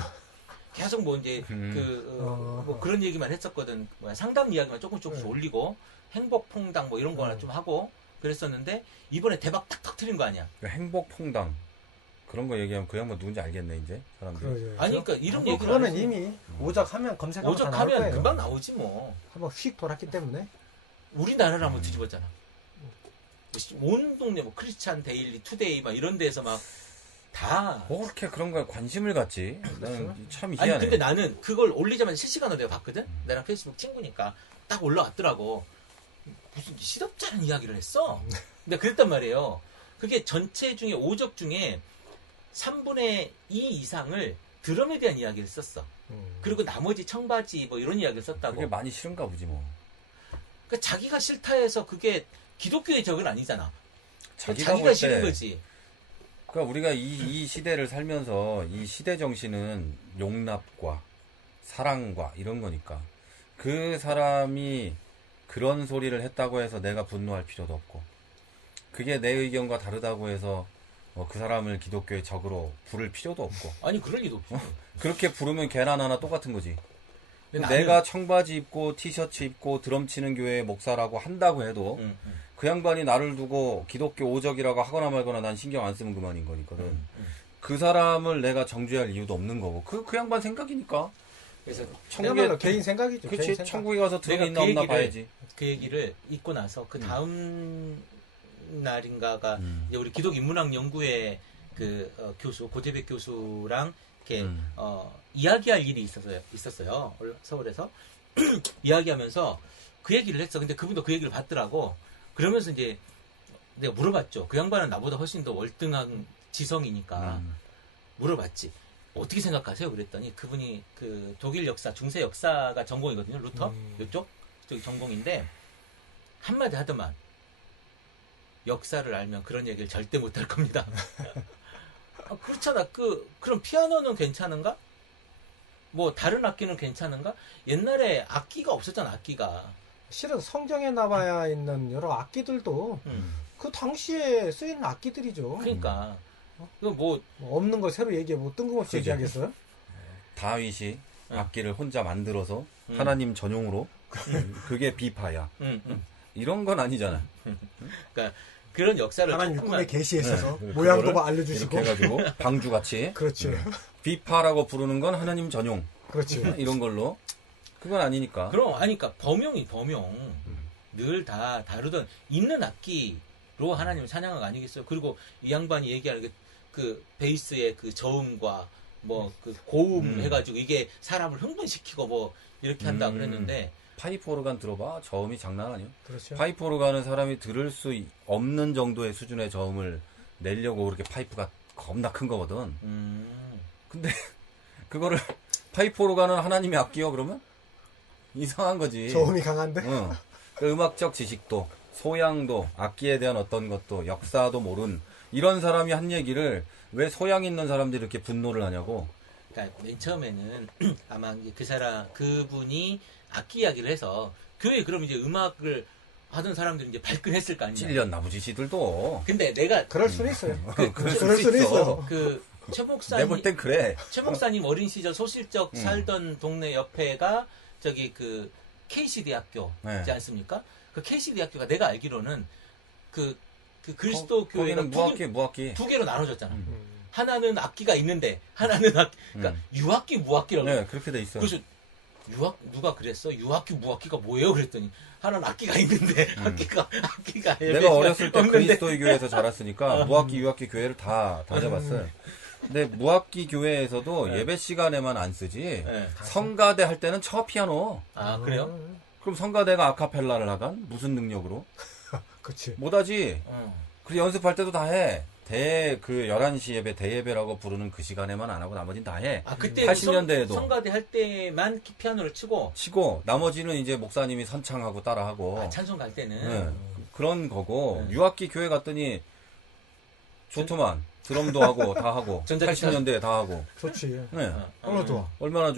계속 뭐 이제 뭐 그런 얘기만 했었거든. 상담 이야기만 조금씩 올리고 행복퐁당 뭐 이런 거나 좀 하고 그랬었는데 이번에 대박 탁 터트린 거 아니야. 행복퐁당 그런 거 얘기하면 그 양반 누군지 알겠네 이제 사람들. 아니 그러니까 이름 얘기를 그거는 이미 오적하면 검색하면 다 나올 오적하면 거예요. 금방 나오지 뭐. 한번 휙 돌았기 때문에. 우리나라를 한번 뒤집었잖아. 온 동네 뭐 크리스찬 데일리, 투데이 막 이런 데서 막 다. 뭐 그렇게 그런 거에 관심을 갖지? 나는 참 희한해. 아니 근데 나는 그걸 올리자마자 실시간으로 내가 봤거든. 나랑 페이스북 친구니까 딱 올라왔더라고. 무슨 시덥지 않은 이야기를 했어. 근데 그랬단 말이에요. 그게 전체 중에 오적 중에 3분의 2 이상을 드럼에 대한 이야기를 썼어. 그리고 나머지 청바지 뭐 이런 이야기를 썼다고. 그게 많이 싫은가 보지 뭐. 그러니까 자기가 싫다 해서 그게 기독교의 적은 아니잖아. 자기가 자기가 싫은 거지. 그러니까 우리가 이 시대를 살면서 이 시대 정신은 용납과 사랑과 이런 거니까 그 사람이 그런 소리를 했다고 해서 내가 분노할 필요도 없고 그게 내 의견과 다르다고 해서 그 사람을 기독교의 적으로 부를 필요도 없고 아니 그럴 리도 없어. 그렇게 부르면 걔나 나나 똑같은 거지. 근데 내가 청바지 입고 티셔츠 입고 드럼 치는 교회 목사라고 한다고 해도 그 양반이 나를 두고 기독교 오적이라고 하거나 말거나 난 신경 안 쓰면 그만인 거니거든. 그 사람을 내가 정죄할 이유도 없는 거고 그 양반 생각이니까. 그래서 천국에 개인 생각이죠. 그렇지. 개인 생각. 천국에 가서 드럼이 있나 없나 봐야지. 그 얘기를 읽고 나서 그 다음 날인가가 이제 우리 기독 인문학 연구회 그 교수 고재백 교수랑 이렇게 이야기할 일이 있었어요. 서울에서 이야기하면서 그 얘기를 했어. 근데 그분도 그 얘기를 받더라고. 그러면서 이제 내가 물어봤죠. 그 양반은 나보다 훨씬 더 월등한 지성이니까 물어봤지. 어떻게 생각하세요? 그랬더니 그분이 그 독일 역사, 중세 역사가 전공이거든요. 루터 저기 전공인데 한마디 하더만 역사를 알면 그런 얘기를 절대 못할 겁니다. 그렇잖아. 그럼 피아노는 괜찮은가? 뭐 다른 악기는 괜찮은가? 옛날에 악기가 없었잖아. 악기가. 실은 성경에 나와야 있는 여러 악기들도 그 당시에 쓰이는 악기들이죠. 그러니까 뭐 없는 걸 새로 얘기해 뭐 뜬금없이 얘기하겠어요? 다윗이 악기를 혼자 만들어서 하나님 전용으로 그게 비파야. 이런 건 아니잖아. 그러니까 그런 역사를 하나님 꿈에 계시해서 네, 모양도 뭐 알려주시고 이렇게 해가지고 방주같이 그렇죠. 비파라고 부르는 건 하나님 전용. 그렇죠. 이런 걸로 그건 아니니까. 그럼 아니까 범용. 늘 다 다루던 있는 악기로 하나님을 찬양한 거 아니겠어요? 그리고 이 양반이 얘기하는 그 베이스의 그 저음과 뭐 그 고음 해가지고 이게 사람을 흥분시키고 뭐 이렇게 한다 그랬는데 파이프 오르간 들어봐. 저음이 장난 아니야. 그렇죠. 파이프 오르간은 사람이 들을 수 없는 정도의 수준의 저음을 내려고 그렇게 파이프가 겁나 큰 거거든. 근데 그거를 파이프 오르간은 하나님이 악기요 그러면? 이상한 거지. 저음이 강한데? 그 음악적 지식도 소양도 악기에 대한 어떤 것도 역사도 모른 이런 사람이 한 얘기를 왜 소양 있는 사람들이 이렇게 분노를 하냐고. 그러니까 맨 처음에는 아마 그분이 악기 이야기를 해서 교회 그럼 이제 음악을 하던 사람들이 이제 발끈했을 거 아니야. 찔렸 나부지시들도. 근데 내가 그럴 수는 있어요. 그럴 그럴 수는 있어. 최 내 볼 땐 그래. 최 목사님 어린 시절 소실적 살던 동네 옆에가 저기 그 KC 대학교지 네. 않습니까? 그 KC 대학교가 내가 알기로는 그 그리스도 교회가 거기는 무학기. 두 개로 나눠졌잖아. 하나는 악기가 있는데 하나는 그러니까 유학기 무학기라고. 네, 그렇게 돼 있어요. 그래서 누가 그랬어? 유학기 무학기가 뭐예요? 그랬더니 하나는 악기가 있는데 악기가 내가 어렸을 때 없는데. 그리스도의 교회에서 자랐으니까 무학기 유학기 교회를 다 다녀봤어요. 근데 무학기 교회에서도 네. 예배 시간에만 안 쓰지 네. 성가대 할 때는 쳐 피아노. 아 그래요? 그럼 성가대가 아카펠라를 하간 무슨 능력으로? 그치. 못하지. 그리고 연습할 때도 다 해. 그 11시 예배 대예배라고 부르는 그 시간에만 안 하고 나머지는 다 해. 아 그때 80년대에도 성가대 할 때만 피아노를 치고 나머지는 이제 목사님이 선창하고 따라하고 찬송 갈 때는 네, 그런 거고 네. 유학기 교회 갔더니 좋더만 드럼도 하고 다 하고 전자기타. 80년대에 다 하고 좋지. 네. 얼마나 좋아. 얼마나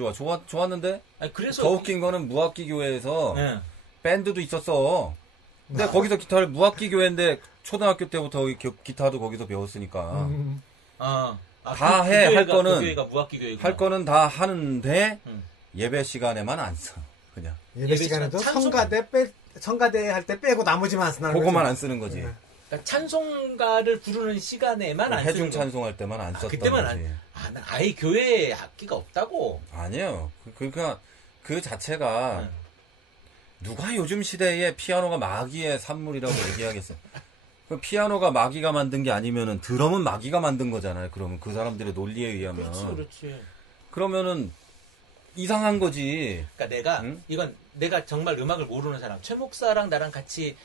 좋았는데 아니, 그래서 더 웃긴 거는 무학기 교회에서 네. 밴드도 있었어. 근데 거기서 기타를 무학기 교회인데 초등학교 때부터 기타도 거기서 배웠으니까 다 해, 할 거는. 그 교회가 무학기 교회구나. 할 거는 다 하는데 음. 예배 시간에만 안 써. 그냥 예배 시간에도 찬송- 성가대 할 때 빼고 나머지만 쓰는 그거만 안 쓰는 거지. 그러니까 찬송가를 부르는 시간에만 안 쓰는 해중 거. 찬송할 때만 안 썼던 그때만 거지. 난 아예 교회에 악기가 없다고. 아니에요. 그러니까 그 자체가 네. 누가 요즘 시대에 피아노가 마귀의 산물이라고 얘기하겠어. 그 피아노가 마귀가 만든 게 아니면은 드럼은 마귀가 만든 거잖아요. 그러면 그 사람들의 논리에 의하면. 그렇지. 그러면은 이상한 거지. 그러니까 응? 이건 내가 정말 음악을 모르는 사람, 최 목사랑 나랑 같이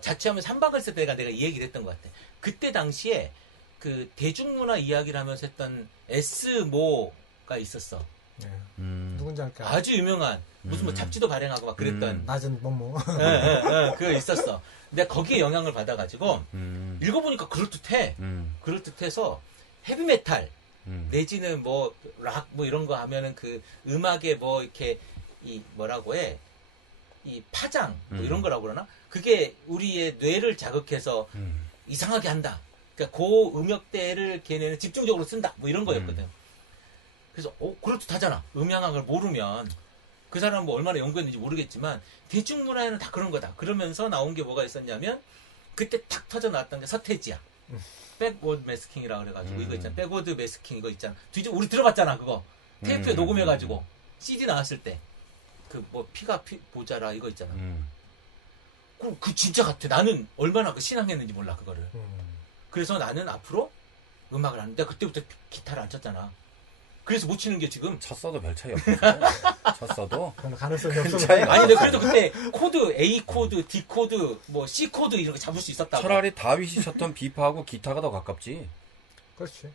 자취하면서 한방을 쓸 때 내가 이 얘기를 했던 것 같아. 그때 당시에 그 대중문화 이야기를 하면서 했던 S모가 있었어. 네. 음. 누군지 알까? 아주 유명한 무슨 뭐 잡지도 발행하고 막 그랬던 낮은 뭐뭐. 그거 있었어. 근데 거기에 영향을 받아가지고 읽어보니까 그럴듯해. 그럴듯해서 헤비메탈 내지는 뭐 락 뭐 이런 거 하면은 그 음악에 뭐 이렇게 이 뭐라고 해? 이 파장 뭐 이런 거라고 그러나? 그게 우리의 뇌를 자극해서 이상하게 한다. 그러니까 고 음역대를 걔네는 집중적으로 쓴다. 뭐 이런 거였거든. 그래서 그럴듯하잖아. 음향학을 모르면 그 사람은 뭐 얼마나 연구했는지 모르겠지만 대중문화에는 다 그런 거다. 그러면서 나온 게 뭐가 있었냐면 그때 탁 터져 나왔던 게 서태지야. 백워드 매스킹이라 그래가지고 이거 있잖아. 백워드 매스킹 이거 있잖아. 우리 들어봤잖아 그거. 테이프에 녹음해가지고 CD 나왔을 때 그 뭐 피가 모자라 이거 있잖아. 그 진짜 같아. 나는 얼마나 그 신앙했는지 몰라 그거를. 그래서 나는 앞으로 음악을 하는데 그때부터 기타를 안 쳤잖아. 그래서 못 치는 게 지금 쳤어도 별 차이 없어. 쳤어도 별로 가능성이 없어. 차이가 아니 근데 그래도 그때 코드 A 코드 D 코드 뭐 C 코드 이런 거 잡을 수 있었다고. 차라리 다윗이 쳤던 비파하고 기타가 더 가깝지. 그렇지.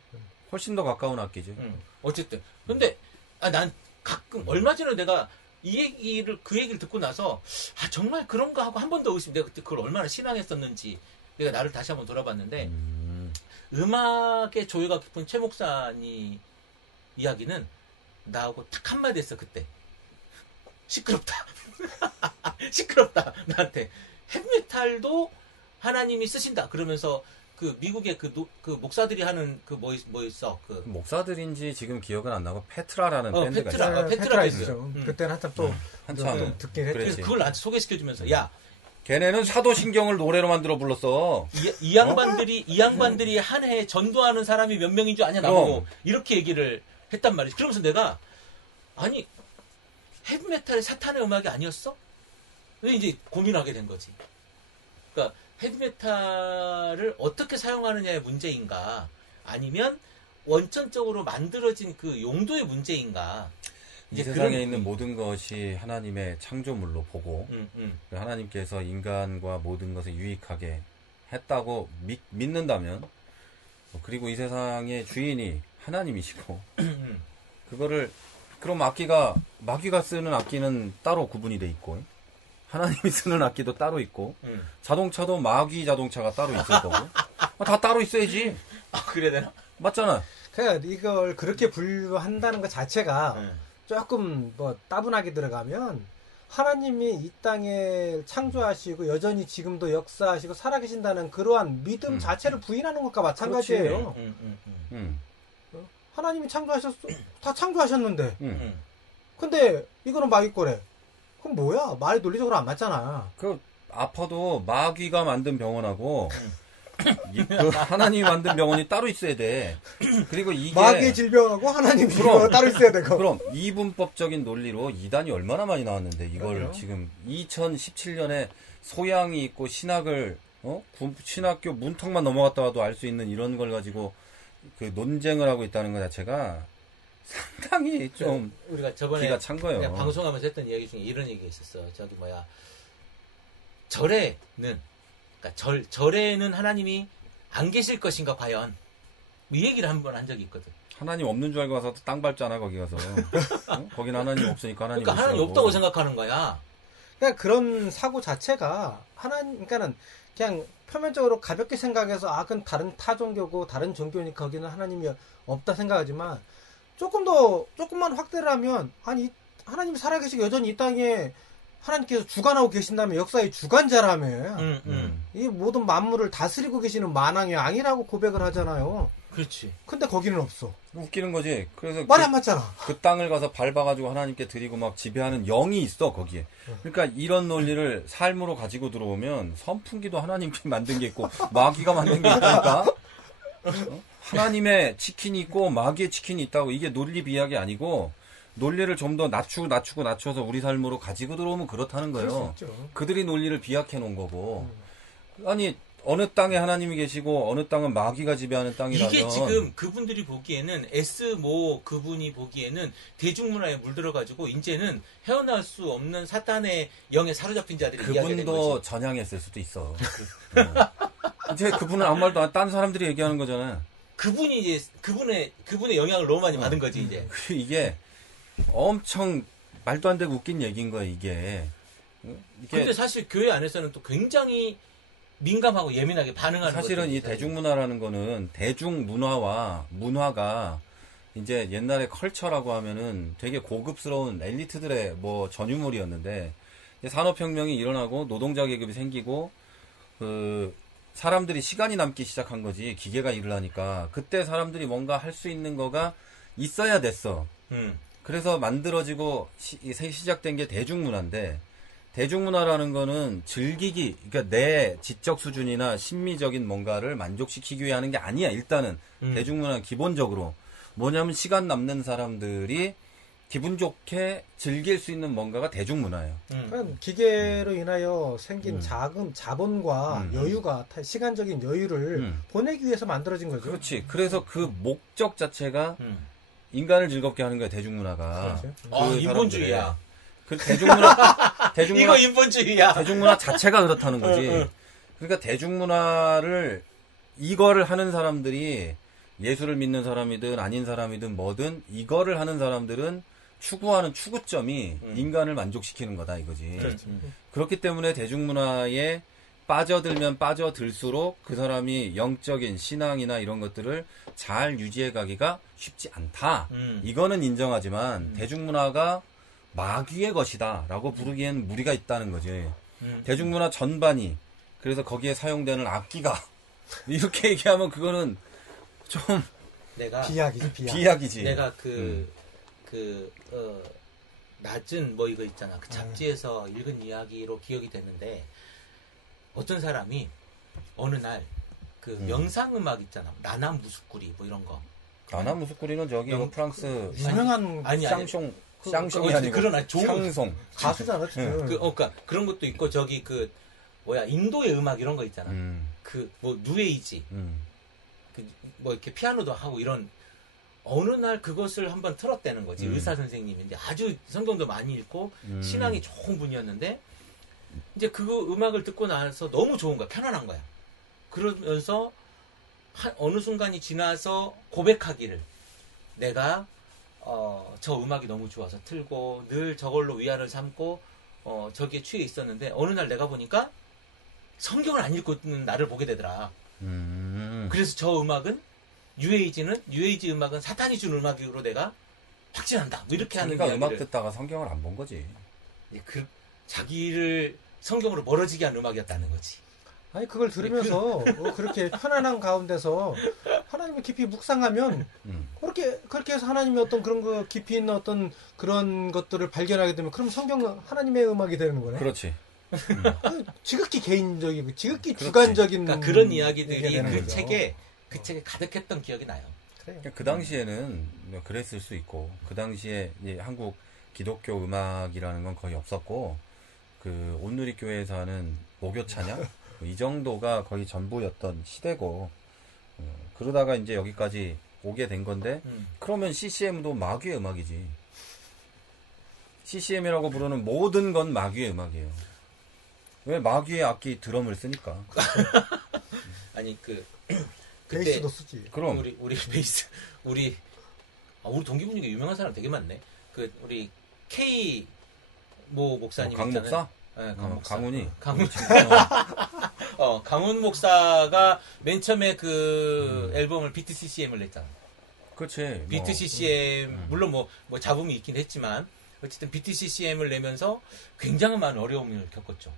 훨씬 더 가까운 악기지. 어쨌든 근데 난 가끔 얼마 전에 내가 그 얘기를 듣고 나서 정말 그런가 하고 한 번 더 의심. 내가 그때 그걸 얼마나 신앙했었는지 내가 나를 다시 한번 돌아봤는데 음악의 조예가 깊은 최 목사님 이야기는 나하고 딱 한마디 했어 그때. 시끄럽다. 시끄럽다 나한테. 헤비메탈도 하나님이 쓰신다 그러면서 그 미국의 그 목사들이 하는 그 뭐 있어 그 목사들인지 지금 기억은 안 나고 페트라라는 밴드가 페트라. 있어요. 페트라 있죠. 그때는 한참 또 한참 좀 듣긴 했지. 그래서 그걸 나한테 소개시켜주면서 야 걔네는 사도신경을 노래로 만들어 불렀어. 이 양반들이 한 해에 전도하는 사람이 몇 명인 줄 아냐 나보고 이렇게 얘기를 했단 말이지. 그러면서 내가 아니 헤비메탈이 사탄의 음악이 아니었어? 근데 이제 고민하게 된 거지. 그러니까 헤비메탈을 어떻게 사용하느냐의 문제인가 아니면 원천적으로 만들어진 그 용도의 문제인가. 이 세상에 있는 모든 것이 하나님의 창조물로 보고 하나님께서 인간과 모든 것을 유익하게 했다고 믿는다면 그리고 이 세상의 주인이 하나님이시고 그거를 그럼 마귀가 쓰는 악기는 따로 구분이 돼 있고 하나님이 쓰는 악기도 따로 있고 자동차도 마귀 자동차가 따로 있을 거고 다 따로 있어야지. 그래야 되나? 맞잖아. 그러니까 이걸 그렇게 분류한다는 것 자체가 조금 뭐 따분하게 들어가면 하나님이 이 땅에 창조하시고 여전히 지금도 역사하시고 살아계신다는 그러한 믿음 자체를 부인하는 것과 마찬가지예요. 하나님이 다 창조하셨는데. 근데 이거는 마귀 거래. 그럼 뭐야? 말이 논리적으로 안 맞잖아. 아파도 마귀가 만든 병원하고 그 하나님이 만든 병원이 따로 있어야 돼. 그리고 이게 마귀의 질병하고 하나님 질병이 따로 있어야 되고. 그럼 이분법적인 논리로 이단이 얼마나 많이 나왔는데 이걸 그럼요. 지금 2017년에 소양이 있고 신학을 신학교 문턱만 넘어갔다 와도 알 수 있는 이런 걸 가지고 그 논쟁을 하고 있다는 것 자체가 상당히 좀 우리가 저번에 기가 찬 거예요. 그냥 방송하면서 했던 이야기 중에 이런 얘기가 있었어. 저기 절에는 그러니까 절에는 하나님이 안 계실 것인가 과연 이 얘기를 한번 한 적이 있거든. 하나님 없는 줄 알고 가서 땅 밟잖아 거기 가서. 거긴 하나님 없으니까 하나님 그러니까 하나님 없다고. 없다고 생각하는 거야. 그러니까 그런 사고 자체가 그러니까는 그냥 표면적으로 가볍게 생각해서 그건 다른 타 종교고 다른 종교니까 거기는 하나님이 없다 생각하지만 조금만 확대를 하면 아니 하나님이 살아계시고 여전히 이 땅에 하나님께서 주관하고 계신다면 역사의 주관자라며 이 모든 만물을 다스리고 계시는 만왕의 왕이라고 고백을 하잖아요. 그렇지. 근데 거기는 없어. 웃기는 거지. 그래서 말이 안 맞잖아. 그 땅을 가서 밟아가지고 하나님께 드리고 막 지배하는 영이 있어 거기에. 그러니까 이런 논리를 삶으로 가지고 들어오면 선풍기도 하나님이 만든 게 있고 마귀가 만든 게 있다니까. 하나님의 치킨이 있고 마귀의 치킨이 있다고. 이게 논리 비약이 아니고 논리를 좀 더 낮춰서 우리 삶으로 가지고 들어오면 그렇다는 거예요. 그들이 논리를 비약해 놓은 거고. 아니 어느 땅에 하나님이 계시고 어느 땅은 마귀가 지배하는 땅이라면 이게 지금 그분들이 보기에는 그분이 보기에는 대중문화에 물들어가지고 이제는 헤어나올 수 없는 사탄의 영에 사로잡힌 자들이 이야기가 된 그분도 거지. 전향했을 수도 있어. 이제 그분은 아무 말도 안 딴 사람들이 얘기하는 거잖아. 그분이 이제 그분의 영향을 너무 많이 받은 거지 이제. 이게 엄청 말도 안 되고 웃긴 얘기인 거야 이게. 근데 사실 교회 안에서는 또 굉장히 민감하고 예민하게 반응하는 사실은 거죠, 이 대중문화라는 거는 대중문화와 문화가 이제 옛날에 컬처라고 하면은 되게 고급스러운 엘리트들의 뭐 전유물이었는데 산업혁명이 일어나고 노동자 계급이 생기고 그 사람들이 시간이 남기 시작한 거지 기계가 일을 하니까 그때 사람들이 뭔가 할 수 있는 거가 있어야 됐어. 그래서 만들어지고 시작된 게 대중문화인데 대중문화라는 거는 즐기기, 그러니까 내 지적 수준이나 심미적인 뭔가를 만족시키기 위해 하는 게 아니야. 일단은 대중문화는 기본적으로 뭐냐면 시간 남는 사람들이 기분 좋게 즐길 수 있는 뭔가가 대중문화예요. 그러니까 기계로 인하여 생긴 자본과 여유가 시간적인 여유를 보내기 위해서 만들어진 거죠. 그렇지. 그래서 그 목적 자체가 인간을 즐겁게 하는 거야 대중문화가. 그렇죠. 인본주의야. 그 대중문화 이거 인본주의야. 대중문화 자체가 그렇다는 거지. 그러니까 대중문화를 이거를 하는 사람들이 예술을 믿는 사람이든 아닌 사람이든 뭐든 이거를 하는 사람들은 추구하는 추구점이 인간을 만족시키는 거다 이거지. 그렇기 때문에 대중문화에 빠져들면 빠져들수록 그 사람이 영적인 신앙이나 이런 것들을 잘 유지해 가기가 쉽지 않다. 이거는 인정하지만 대중문화가 마귀의 것이다 라고 부르기엔 무리가 있다는 거지. 대중문화 전반이 그래서 거기에 사용되는 악기가 이렇게 얘기하면 그거는 좀 내가 비약이지. 내가 낮은 뭐 이거 있잖아. 그 잡지에서 읽은 이야기로 기억이 되는데 어떤 사람이 어느 날 그 명상 음악 있잖아. 나나 무스꾸리 뭐 이런 거. 나나 무스꾸리는 저기 프랑스 유명한 쌍숑 쌍숑이 아니고 그러나 샹송 가수잖아. 그러니까 그런 것도 있고 저기 인도의 음악 이런 거 있잖아. 그 뭐 누에이지. 뭐 이렇게 피아노도 하고 이런 어느 날 그것을 한번 틀었다는 거지. 의사 선생님인데 아주 성경도 많이 읽고 신앙이 좋은 분이었는데 이제 그 음악을 듣고 나서 너무 좋은 거야. 편안한 거야. 그러면서 어느 순간이 지나서 고백하기를 내가 저 음악이 너무 좋아서 틀고 늘 저걸로 위안을 삼고 저기에 취해 있었는데 어느 날 내가 보니까 성경을 안 읽고 있는 나를 보게 되더라. 그래서 저 음악은 뉴에이지 음악은 사탄이 준 음악으로 내가 확신한다. 뭐 이렇게 하는 그러니까 이야기를. 음악 듣다가 성경을 안 본 거지. 자기를 성경으로 멀어지게 한 음악이었다는 거지. 아니 그걸 들으면서 그렇게 편안한 가운데서 하나님을 깊이 묵상하면 그렇게 해서 하나님의 어떤 그런 거 깊이 있는 어떤 그런 것들을 발견하게 되면 그럼 성경 하나님의 음악이 되는 거네. 그렇지. 지극히 개인적이고 지극히 그렇지. 주관적인 그러니까 그런 이야기들이 되는 그 거죠. 책에 가득했던 기억이 나요. 그래요. 그 당시에는 그랬을 수 있고 그 당시에 이제 한국 기독교 음악이라는 건 거의 없었고 그 온누리 교회에서 하는 목요 찬양 이 정도가 거의 전부였던 시대고 그러다가 이제 여기까지 오게 된 건데 그러면 CCM도 마귀의 음악이지. CCM이라고 부르는 모든 건 마귀의 음악이에요. 왜 마귀의 악기 드럼을 쓰니까. 아니 그때 베이스도 쓰지. 그럼 우리 베이스 우리 동기분 중에 유명한 사람 되게 많네. 그 우리 K 모 목사님 강 있잖아요. 목사? 네, 강 목사. 강훈이. 강훈 목사가 맨 처음에 그 앨범을 비트 CCM을 냈잖아. 그렇지. 비트 CCM 물론 뭐 잡음이 있긴 했지만 어쨌든 비트 CCM을 내면서 굉장히 많은 어려움을 겪었죠.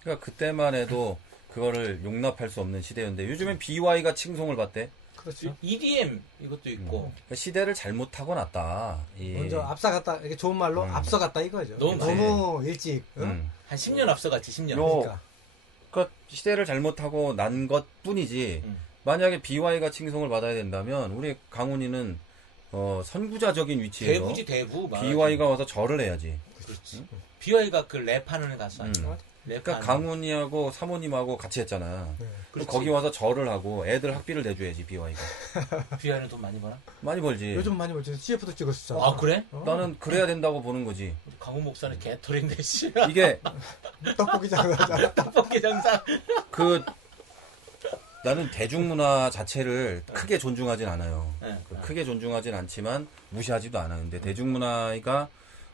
그러니까 그때만 해도 그거를 용납할 수 없는 시대였는데 요즘엔 BY가 칭송을 받대. 그렇죠. EDM 이것도 있고 그러니까 시대를 잘못하고 났다. 먼저 앞서갔다 이게 좋은 말로 앞서갔다 이거죠. 너무 일찍. 응? 한 10년 앞서갔지 10년. 그러니까. 그러니까 시대를 잘못하고 난 것뿐이지. 만약에 BY가 칭송을 받아야 된다면 우리 강훈이는 선구자적인 위치에서 대부지 대부. BY가 와서 절을 해야지. 그렇지. BY가 그 랩하는 가수 아니야? 그러니까 강훈이하고 사모님하고 같이 했잖아. 네. 그럼 거기 와서 절을 하고 애들 학비를 내줘야지 BY가. BY는 돈 많이 벌어? 많이 벌지. 요즘 많이 벌지. CF도 찍었었잖아. 아 그래? 나는 그래야 된다고 보는 거지. 우리 강훈 목사는 개털인데 씨. 이게 떡볶이 장사잖아. 떡볶이 장사. 그 나는 대중문화 자체를 크게 존중하진 않아요. 네. 크게 존중하진 않지만 무시하지도 않아요. 근데 대중문화가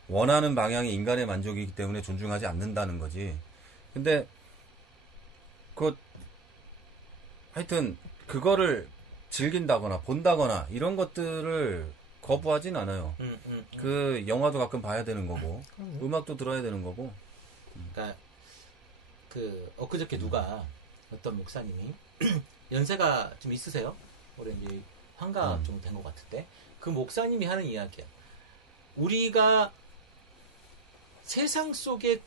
원하는 방향이 인간의 만족이기 때문에 존중하지 않는다는 거지. 근데 하여튼 그거를 즐긴다거나 본다거나 이런 것들을 거부하진 않아요. 그 영화도 가끔 봐야 되는 거고 음악도 들어야 되는 거고. 그러니까 그 엊그저께 누가 어떤 목사님이 연세가 좀 있으세요? 올해 이제 환갑 정도 된 것 같은데 그 목사님이 하는 이야기야. 우리가 세상 속의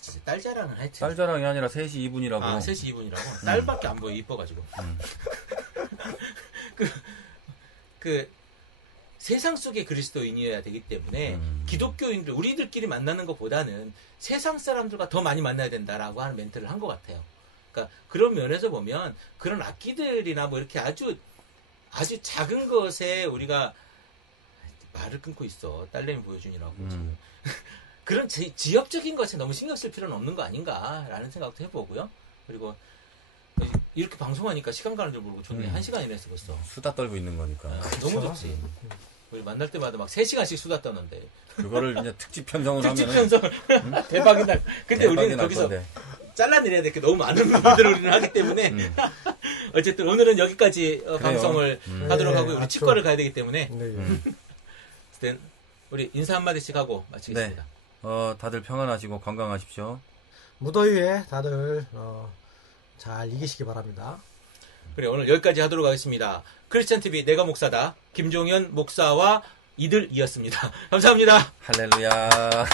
진짜 딸 자랑을 하여튼. 딸 자랑이 아니라 3시 2분이라고. 3시 2분이라고? 딸밖에 안 보여, 이뻐가지고. 세상 속의 그리스도인이어야 되기 때문에 기독교인들, 우리들끼리 만나는 것보다는 세상 사람들과 더 많이 만나야 된다라고 하는 멘트를 한 것 같아요. 그러니까 그런 면에서 보면 그런 악기들이나 뭐 이렇게 아주 작은 것에 우리가 말을 끊고 있어. 딸내미 보여주니라고. 지금. 그런 지역적인 것에 너무 신경 쓸 필요는 없는 거 아닌가라는 생각도 해보고요. 그리고 이렇게 방송하니까 시간 가는 줄 모르고 좋네. 1시간이나 했어 벌써. 수다 떨고 있는 거니까. 너무 좋지. 우리 만날 때마다 막 3시간씩 수다 떠는데. 그거를 이제 특집 편성을 특집 하면은 편성을 대박이 날. 근데 우리는 거기서 잘라내려야 될 게 너무 많은 부분들을 우리는 하기 때문에 어쨌든 오늘은 여기까지 방송을 하도록 하고요. 우리 치과를 가야 되기 때문에 우리 인사 한마디씩 하고 마치겠습니다. 네. 다들 평안하시고 건강하십시오. 무더위에 다들 잘 이기시기 바랍니다. 그래 오늘 여기까지 하도록 하겠습니다. 크리스찬TV 내가 목사다 김종현 목사와 이들이었습니다. 감사합니다. 할렐루야.